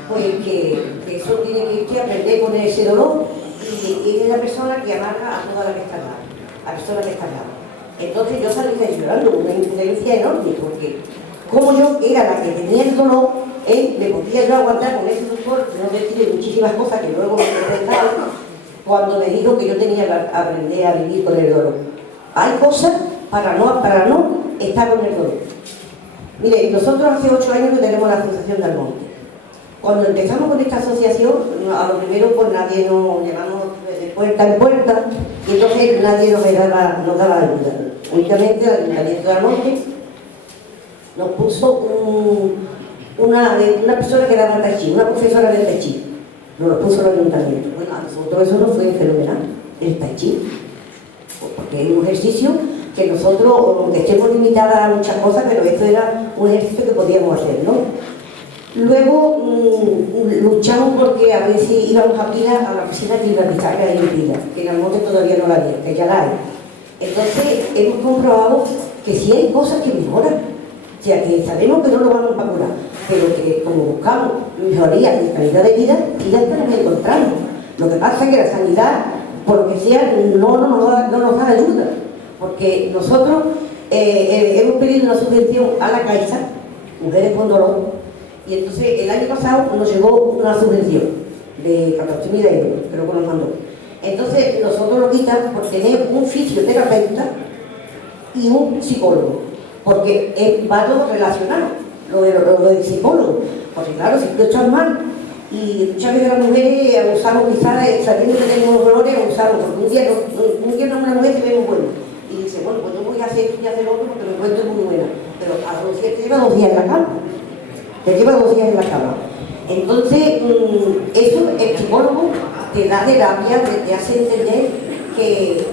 pues que eso tiene que aprender con ese dolor, y es la persona que amarga a toda la que está al lado, a la persona que está al lado. Entonces yo salí de ahí llorando, una impotencia enorme, porque como yo era la que tenía el dolor, le podía yo aguantar con ese doctor, no decirle muchísimas cosas que luego me contestaba, cuando me dijo que yo tenía que aprender a vivir con el dolor. Hay cosas para no estar con el dolor. Mire, nosotros hace 8 años que tenemos la Asociación de Almonte. Cuando empezamos con esta asociación, a lo primero pues nadie nos llamamos de puerta en puerta, y entonces nadie nos daba ayuda. Únicamente el Ayuntamiento de Almonte nos puso una persona que daba Tai Chi, una profesora de Tai Chi. Nos lo puso el Ayuntamiento. Bueno, a nosotros eso nos fue fenomenal, el Tai Chi. Porque es un ejercicio que nosotros, aunque estemos limitadas a muchas cosas, pero esto era un ejercicio que podíamos hacer, ¿no? Luego luchamos porque a veces íbamos a Pila, a la oficina de Ibervitar que hay en Pila, que en Almonte todavía no la había, que ya la hay. Entonces hemos comprobado que sí hay cosas que mejoran, o sea que sabemos que no lo vamos a curar, pero que como buscamos mejoría de calidad de vida, y ya nos encontramos. Lo que pasa es que la sanidad por lo que sea, no nos da ayuda, porque nosotros hemos pedido una subvención a la Caixa, Mujeres con Dolor, y entonces el año pasado nos llegó una subvención de 14.000 euros, creo que nos mandó. Entonces nosotros lo quitamos por tener un fisioterapeuta y un psicólogo, porque va todo relacionado, lo del psicólogo, porque claro, si tú estás mal, y muchas veces las mujeres abusamos quizás, sabiendo que tenemos dolores, abusamos, porque un día una mujer se ve muy buena, y dice, bueno, pues yo voy a hacer esto y hacer otro porque me encuentro muy buena, pero a los días te lleva 2 días en la cama, Entonces, eso el psicólogo te da terapia, te hace entender que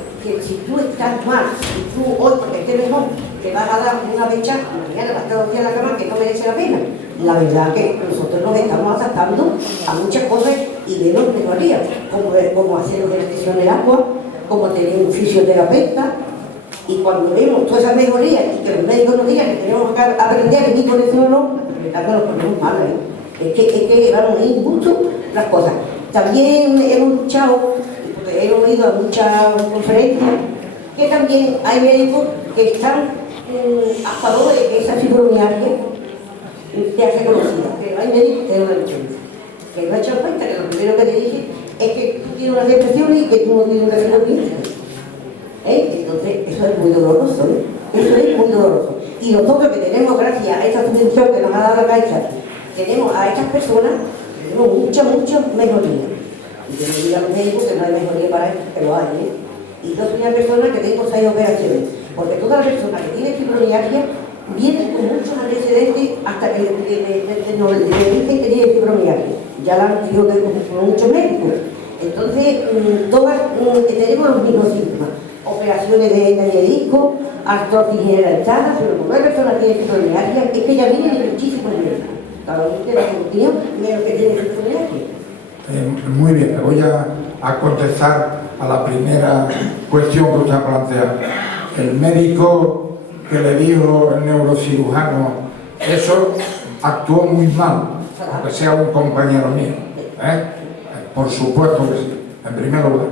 si tú estás mal, si tú hoy, porque estés mejor, te vas a dar una fecha, mañana vas a estar 2 días en la cama, que no merece la pena. La verdad que nosotros nos estamos adaptando a muchas cosas y vemos mejoría, como hacer los ejercicios del agua, como tener un fisioterapeuta, y cuando vemos todas esas mejorías y que los médicos nos digan que tenemos que aprender a vivir con eso o no, la verdad que nos ponemos mal, Es que vamos a ir mucho las cosas. También hemos escuchado, porque hemos ido a muchas conferencias, que también hay médicos que están a favor de que esa fibromialgia sea reconocida, pero hay médicos que no lo han hecho. Que no han hecho cuenta que lo primero que te dije es que tú tienes una depresión y que tú no tienes una fibromialgia. Entonces, eso es muy doloroso, Eso es muy doloroso. Y nosotros que tenemos, gracias a esta subvención que nos ha dado la Caixa, tenemos a estas personas, tenemos mucha mejoría. Y yo no digo a los médicos que no hay mejoría para esto, que lo hay, Y yo soy una persona que tengo 6 operaciones, porque toda la persona que tiene fibromialgia viene con muchos antecedentes hasta que le dicen que tiene fibromialgia. Ya la han dicho con muchos médicos. Entonces, todas tenemos los mismos síntomas. Operaciones de hernia de disco, artrosis generalizada, pero como una persona tiene fibromialgia, es que ya viene de muchísimos médicos. Cada uno tiene su opinión, menos que tiene fibromialgia. Muy bien, le voy a contestar a la primera cuestión que usted ha planteado. El médico que le dijo el neurocirujano, eso actuó muy mal, aunque sea un compañero mío. Por supuesto que sí, en primer lugar.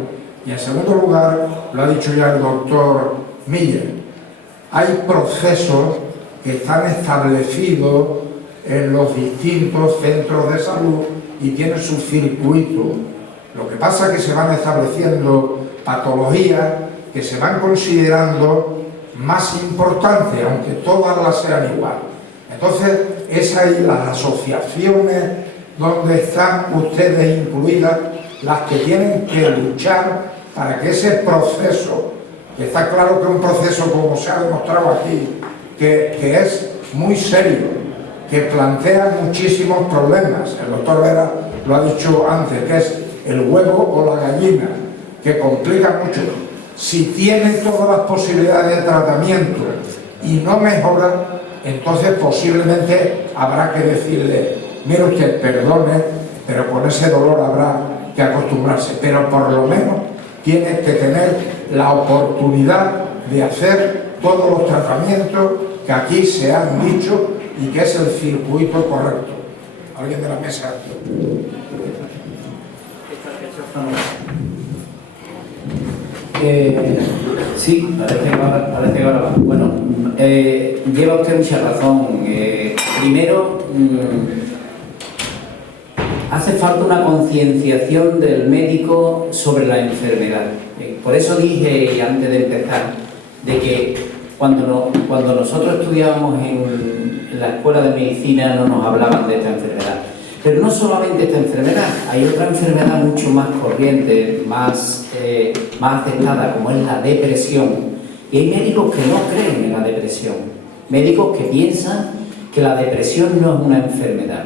Y en segundo lugar, lo ha dicho ya el doctor Miller, hay procesos que están establecidos en los distintos centros de salud y tienen su circuito. Lo que pasa es que se van estableciendo patologías que se van considerando más importantes, aunque todas las sean igual. Entonces, es ahí las asociaciones donde están ustedes incluidas, las que tienen que luchar para que ese proceso, que está claro que es un proceso, como se ha demostrado aquí, que es muy serio, que plantea muchísimos problemas. El doctor Vera lo ha dicho antes, que es el huevo o la gallina, que complica mucho. Si tiene todas las posibilidades de tratamiento y no mejora, entonces posiblemente habrá que decirle, mire usted, perdone, pero con ese dolor habrá que acostumbrarse, pero por lo menos tiene que tener la oportunidad de hacer todos los tratamientos que aquí se han dicho y que es el circuito correcto. ¿Alguien de la mesa? Sí, parece que ahora va. Bueno, lleva usted mucha razón. Primero, hace falta una concienciación del médico sobre la enfermedad. Por eso dije antes de empezar de que cuando nosotros estudiábamos en la escuela de medicina no nos hablaban de esta enfermedad. Pero no solamente esta enfermedad, hay otra enfermedad mucho más corriente, más aceptada, como es la depresión. Y hay médicos que no creen en la depresión, médicos que piensan que la depresión no es una enfermedad.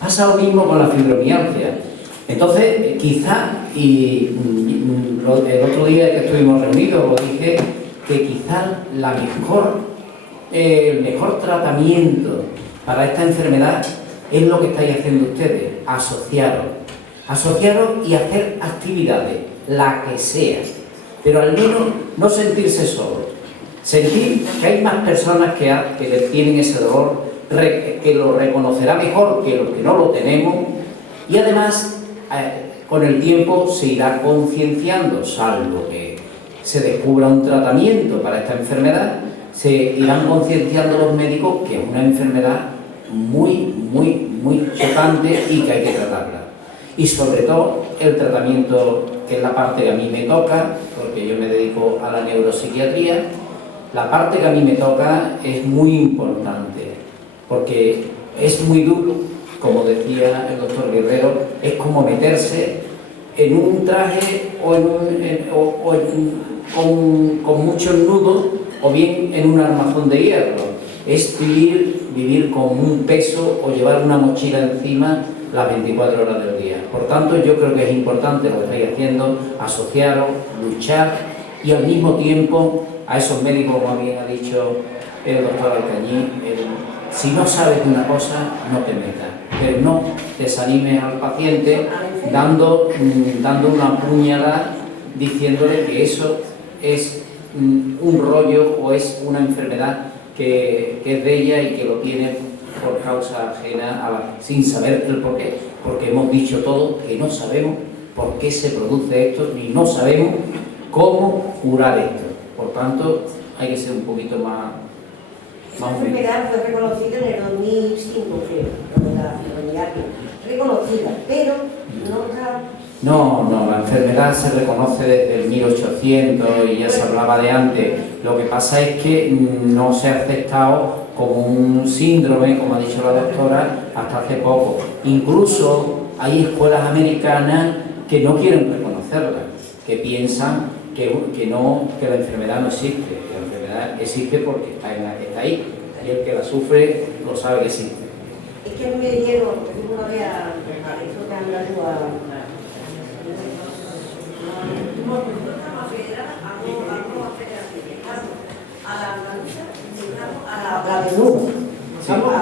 Pasa lo mismo con la fibromialgia. Entonces, quizá, y el otro día que estuvimos reunidos lo dije, que quizá el mejor tratamiento para esta enfermedad es lo que estáis haciendo ustedes, asociaros y hacer actividades, la que sea, pero al menos no sentirse solos, sentir que hay más personas que tienen ese dolor, que lo reconocerá mejor que los que no lo tenemos, y además con el tiempo se irá concienciando, salvo que se descubra un tratamiento para esta enfermedad, se irán concienciando los médicos que es una enfermedad muy chocante y que hay que tratarla. Y sobre todo el tratamiento, que es la parte que a mí me toca, porque yo me dedico a la neuropsiquiatría, la parte que a mí me toca es muy importante, porque es muy duro, como decía el doctor Guerrero, es como meterse en un traje con muchos nudos o bien en un armazón de hierro. Es vivir con un peso o llevar una mochila encima las 24 horas del día. Por tanto, yo creo que es importante lo que estáis haciendo, asociaros, luchar y al mismo tiempo a esos médicos, como bien ha dicho el doctor Alcañiz, si no sabes de una cosa, no te metas, pero no desanimes al paciente dando una puñalada diciéndole que eso es un rollo o es una enfermedad que es de ella y que lo tiene por causa ajena sin saber el porqué, porque hemos dicho todo que no sabemos por qué se produce esto ni no sabemos cómo curar esto. Por tanto, hay que ser un poquito más... Esta enfermedad fue reconocida en el 2005, creo, de la fibromialgia. Reconocida, pero no está... No, la enfermedad se reconoce desde el 1800 y ya se hablaba de antes. Lo que pasa es que no se ha aceptado como un síndrome, como ha dicho la doctora, hasta hace poco. Incluso hay escuelas americanas que no quieren reconocerla, que piensan que la enfermedad no existe. La enfermedad existe porque está ahí, y el que la sufre lo sabe que existe. Es que a mí me dijeron, una vez a eso que han hablado a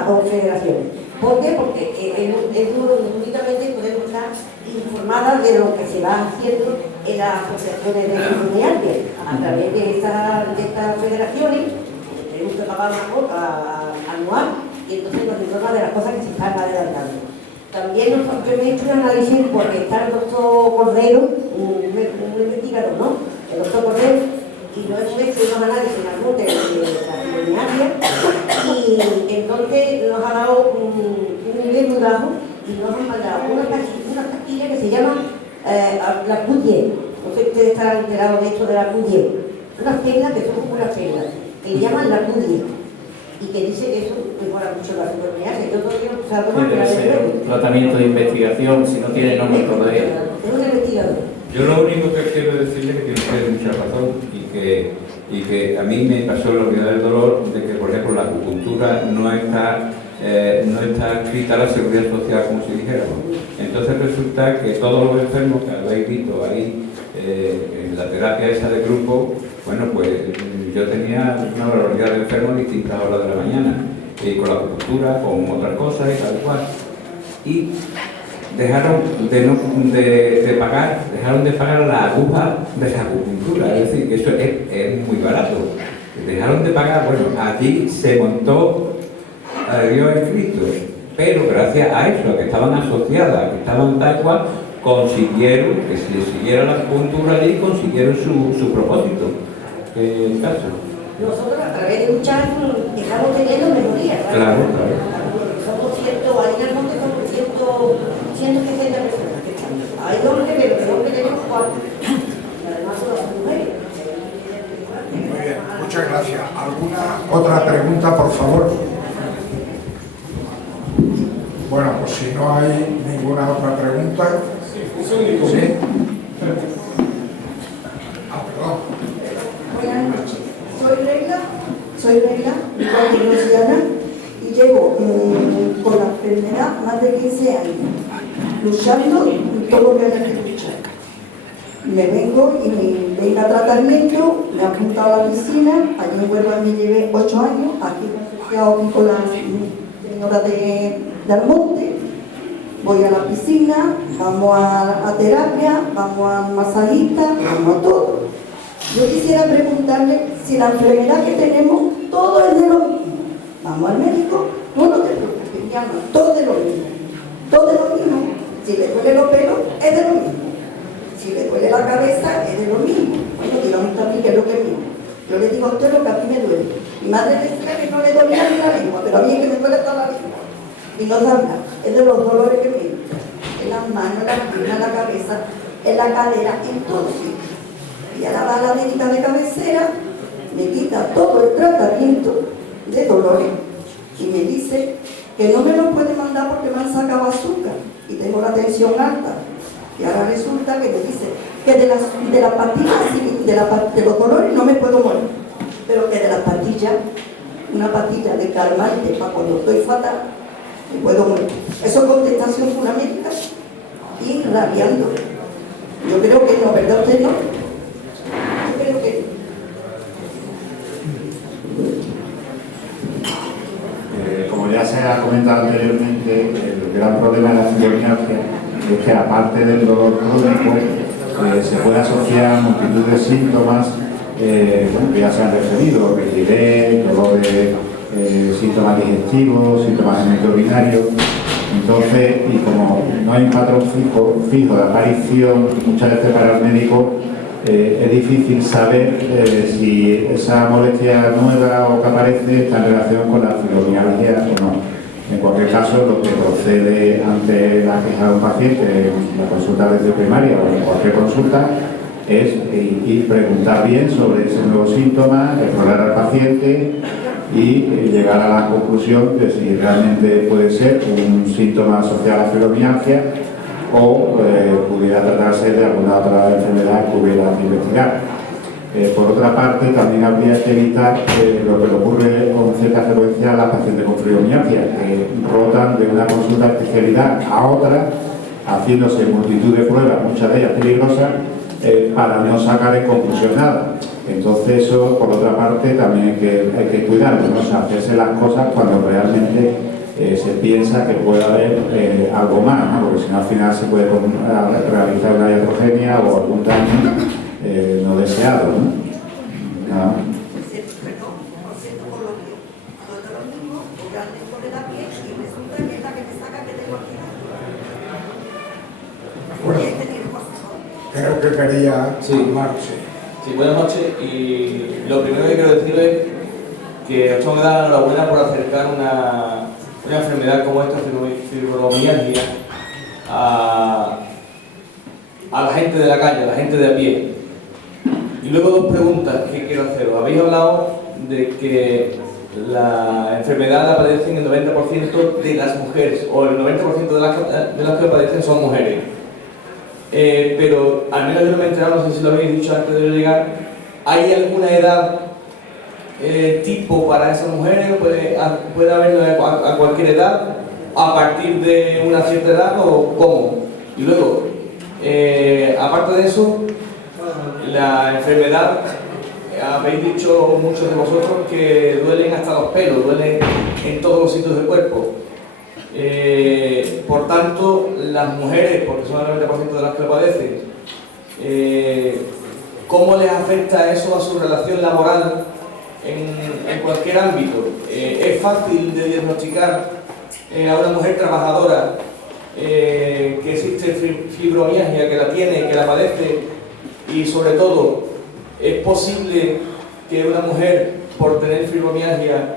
dos federaciones. ¿Por qué? Porque únicamente podemos estar informadas de lo que se va haciendo en las asociaciones de fibromialgia. A través de estas federaciones tenemos que pagar una cuota anual y entonces nos informa de las cosas que se están adelantando. También yo me he hecho un análisis porque está el doctor Cordero, un investigador, ¿no? El doctor Cordero, y nos hemos hecho unos análisis en la ruta de la fibromialgia y entonces nos ha dado un nivel muy bajo y nos han mandado una pastilla que se llama la Q10. No sé si ustedes están enterados de esto de la Q10. Unas perlas que son como unas perlas, que le llaman la Q10. Y que dice que eso mejora mucho la fibromialgia. Yo todavía no sé algo más que la de tratamiento de investigación, si no tiene nombre todavía. es un investigador. Yo lo único que quiero decirle es que tiene usted mucha razón y que a mí me pasó la unidad del dolor de que, por ejemplo, la acupuntura no está escrita a la seguridad social, como si dijéramos. Entonces resulta que todos los enfermos que habéis visto ahí en la terapia esa de grupo, bueno, pues yo tenía una barbaridad de enfermos a distintas horas de la mañana, con la acupuntura, con otras cosas y tal cual. Y dejaron de pagar la aguja de la acupuntura, es decir, que eso es muy barato. Dejaron de pagar, bueno, aquí se montó a Dios en Cristo, pero gracias a eso, a que estaban asociadas, que estaban tal cual, consiguieron que se siguiera la acupuntura allí y consiguieron su propósito. El caso. Nosotros a través de luchar estamos teniendo mejorías. Claro. Somos ahí en el monte somos 160 personas que están. Hay hombres, pero el hombre tenemos 4. Y además son las mujeres. Muy bien, muchas gracias. ¿Alguna otra pregunta, por favor? Bueno, pues si no hay ninguna otra pregunta... ¿Sí? Perdón. Buenas noches. Soy Regla, Luciana, y llevo con la enfermedad más de 15 años, luchando todo lo que haya que luchar. Me vengo y me vengo a tratamiento, me he apuntado a la piscina, allí en Huelva me llevé 8 años, aquí me he asociado aquí con la señora de Almonte, voy a la piscina, vamos a terapia, vamos a masajista, vamos a todo. Yo quisiera preguntarle si la enfermedad que tenemos, todo es de lo mismo. Vamos al médico, tú no te preocupes, llama, todo es de lo mismo. Todo es lo mismo. Si le duele los pelos, es de lo mismo. Si le duele la cabeza, es de lo mismo. Bueno, dígame usted a mí qué es lo que es mío. Yo le digo a usted lo que a mí me duele. Mi madre decía que no le dolía ni la lengua, pero a mí es que me duele toda la lengua. Y no da nada. Es de los dolores que me entran. En las manos, en las piernas, en la cabeza, en la cadera, en todo sitio. Y ahora va a la médica de cabecera, me quita todo el tratamiento de dolores y me dice que no me lo puede mandar porque me han sacado azúcar y tengo la tensión alta. Y ahora resulta que me dice que de las pastillas, de los dolores no me puedo morir, pero que de las pastillas, una pastilla de calmante para cuando estoy fatal, me puedo morir. Eso es contestación de una médica y rabiando. Yo creo que no, ¿verdad usted no? Yo creo que no. Como ya se ha comentado anteriormente, el gran problema de la fibromialgia es que aparte del dolor crónico se puede asociar a multitud de síntomas que ya se han referido, rigidez, dolores, síntomas digestivos, síntomas urinarios. Entonces, y como no hay un patrón fijo de aparición, muchas veces para el médico es difícil saber si esa molestia nueva o que aparece está en relación con la fibromialgia o no. En cualquier caso, lo que procede ante la queja de un paciente en la consulta desde primaria o en cualquier consulta es ir preguntar bien sobre ese nuevo síntoma, explorar al paciente y llegar a la conclusión de si realmente puede ser un síntoma asociado a la fibromialgia o pudiera tratarse de alguna otra enfermedad que hubiera que investigar. Por otra parte, también habría que evitar lo que le ocurre con cierta frecuencia a las pacientes con fibromialgia, que rotan de una consulta de especialidad a otra, haciéndose multitud de pruebas, muchas de ellas peligrosas, para no sacar en conclusión nada. Entonces eso, por otra parte, también hay que cuidarlo, ¿no? O sea, hacerse las cosas cuando realmente se piensa que puede haber algo más, ¿no? Porque si no al final se puede realizar una iatrogenia o algún daño no deseado, ¿no? Nada. Perdón, por cierto, por lo que no es lo mismo, porque antes pone la piel y resulta que es la que te saca que tengo aquí. Creo que quería Sí, buenas noches. Y lo primero que quiero decir es que os tengo que dar la enhorabuena por acercar una enfermedad como esta, fibromialgia, a la gente de la calle, a la gente de a pie. Y luego dos preguntas que quiero haceros. Habéis hablado de que la enfermedad la padecen el 90% de las mujeres, o el 90% de las que la padecen son mujeres. Pero al menos yo no me he enterado, no sé si lo habéis dicho antes de llegar, ¿hay alguna edad tipo para esas mujeres? ¿Puede haberlo a cualquier edad? ¿A partir de una cierta edad o cómo? Y luego, aparte de eso, la enfermedad, habéis dicho muchos de vosotros que duelen hasta los pelos, duelen en todos los sitios del cuerpo. Por tanto, las mujeres, porque son el 90% de las que lo padecen, ¿cómo les afecta eso a su relación laboral en cualquier ámbito? ¿Es fácil de diagnosticar a una mujer trabajadora que existe fibromialgia, que la tiene, que la padece? Y sobre todo, ¿es posible que una mujer, por tener fibromialgia,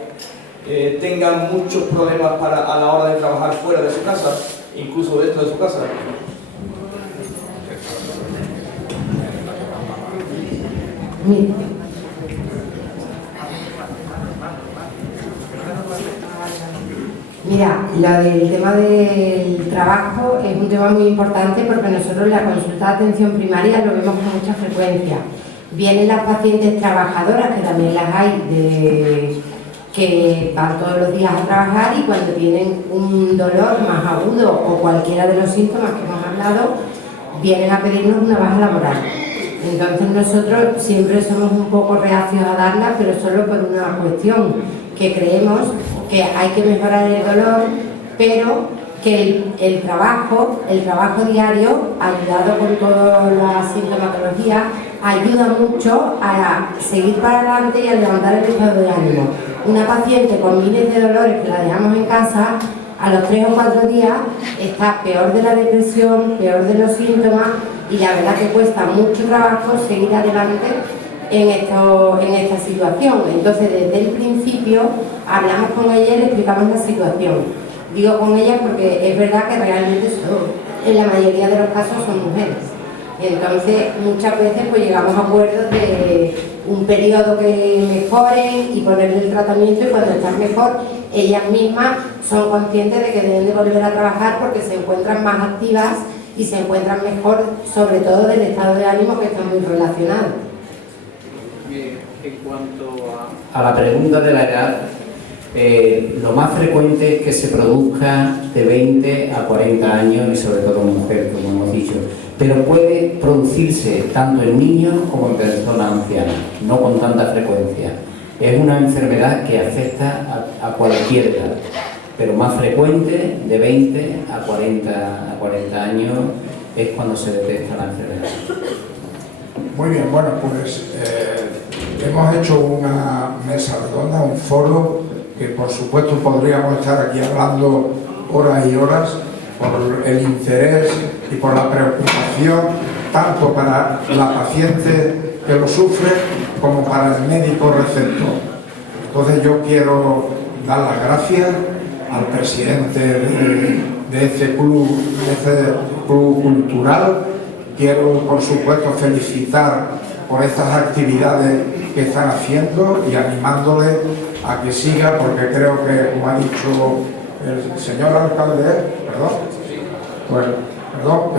tenga muchos problemas a la hora de trabajar fuera de su casa, incluso dentro de su casa? Mira, lo del tema del trabajo es un tema muy importante porque nosotros en la consulta de atención primaria lo vemos con mucha frecuencia. Vienen las pacientes trabajadoras, que también las hay, que van todos los días a trabajar y cuando tienen un dolor más agudo o cualquiera de los síntomas que hemos hablado, vienen a pedirnos una baja laboral. Entonces nosotros siempre somos un poco reacios a darla, pero solo por una cuestión, que creemos que hay que mejorar el dolor, pero que el trabajo diario, ayudado con toda la sintomatología, ayuda mucho a seguir para adelante y a levantar el estado de ánimo. Una paciente con miles de dolores que la dejamos en casa, a los 3 o 4 días está peor de la depresión, peor de los síntomas, y la verdad que cuesta mucho trabajo seguir adelante en esta situación. Entonces, desde el principio hablamos con ella y le explicamos la situación. Digo con ella porque es verdad que realmente en la mayoría de los casos son mujeres. Entonces, muchas veces pues llegamos a acuerdos de un periodo que mejoren y ponerle el tratamiento, y cuando están mejor, ellas mismas son conscientes de que deben de volver a trabajar porque se encuentran más activas y se encuentran mejor, sobre todo del estado de ánimo, que está muy relacionado. En cuanto a la pregunta de la edad, lo más frecuente es que se produzca de 20 a 40 años y sobre todo en mujer, como hemos dicho, pero puede producirse tanto en niños como en personas ancianas, no con tanta frecuencia. Es una enfermedad que afecta a cualquier edad, pero más frecuente de 20 a 40 años es cuando se detecta la enfermedad. Muy bien, bueno, pues hemos hecho una mesa redonda, un foro, que por supuesto podríamos estar aquí hablando horas y horas, por el interés y por la preocupación, tanto para la paciente que lo sufre como para el médico receptor. Entonces yo quiero dar las gracias al presidente de este club cultural. Quiero, por supuesto, felicitar por estas actividades que están haciendo y animándole a que siga, porque creo que, como ha dicho el señor alcalde,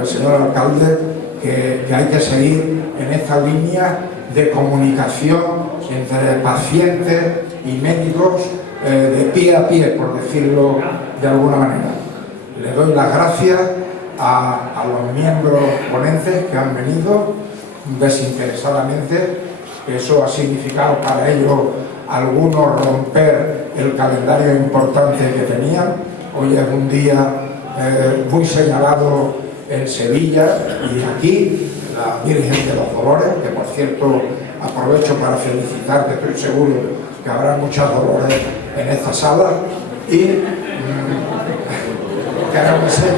el señor alcalde, que hay que seguir en esta línea de comunicación entre pacientes y médicos de pie a pie, por decirlo de alguna manera. Le doy las gracias a los miembros ponentes que han venido desinteresadamente. Eso ha significado para ellos algunos romper el calendario importante que tenían. Hoy es un día muy señalado en Sevilla, y aquí la Virgen de los Dolores, que por cierto aprovecho para felicitar, que estoy seguro que habrá muchas Dolores en esta sala, y que haga una seña.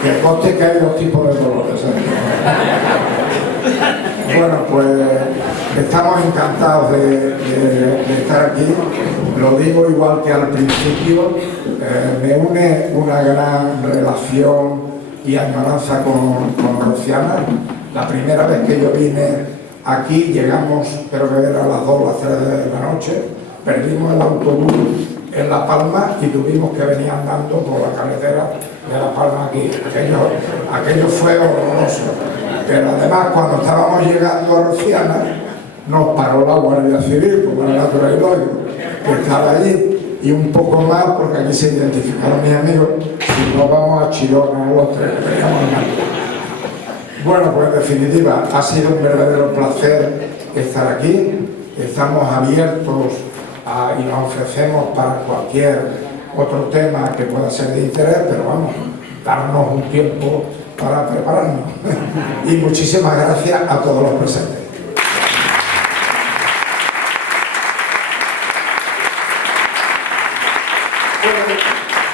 Que conste que hay dos tipos de dolores. Bueno, pues estamos encantados de estar aquí. Lo digo igual que al principio, me une una gran relación y añoranza con Rociana. La primera vez que yo vine aquí, llegamos, creo que era a las 2 o las 3 de la noche, perdimos el autobús en La Palma y tuvimos que venir andando por la carretera de La Palma aquí. Aquello fue horroroso. Pero además, cuando estábamos llegando a Rociana, nos paró la Guardia Civil, como era natural y lógico, que estaba allí, y un poco más, porque aquí se identificaron mis amigos, si no vamos a Chirona los tres, que veníamos andando. Bueno, pues en definitiva, ha sido un verdadero placer estar aquí. Estamos abiertos y nos ofrecemos para cualquier otro tema que pueda ser de interés, pero vamos, darnos un tiempo para prepararnos. Y muchísimas gracias a todos los presentes.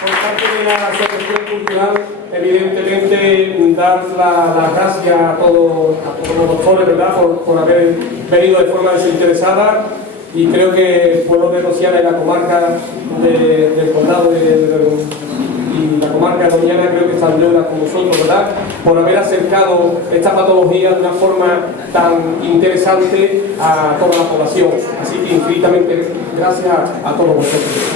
Por parte de la Asociación Cultural, evidentemente dar las gracias a todos los doctores, ¿verdad?, por haber venido de forma desinteresada, y creo que el pueblo de Rociana y la comarca del condado y la comarca de Doñana creo que están deudas con nosotros, ¿verdad?, por haber acercado esta patología de una forma tan interesante a toda la población. Así que infinitamente gracias a todos vosotros.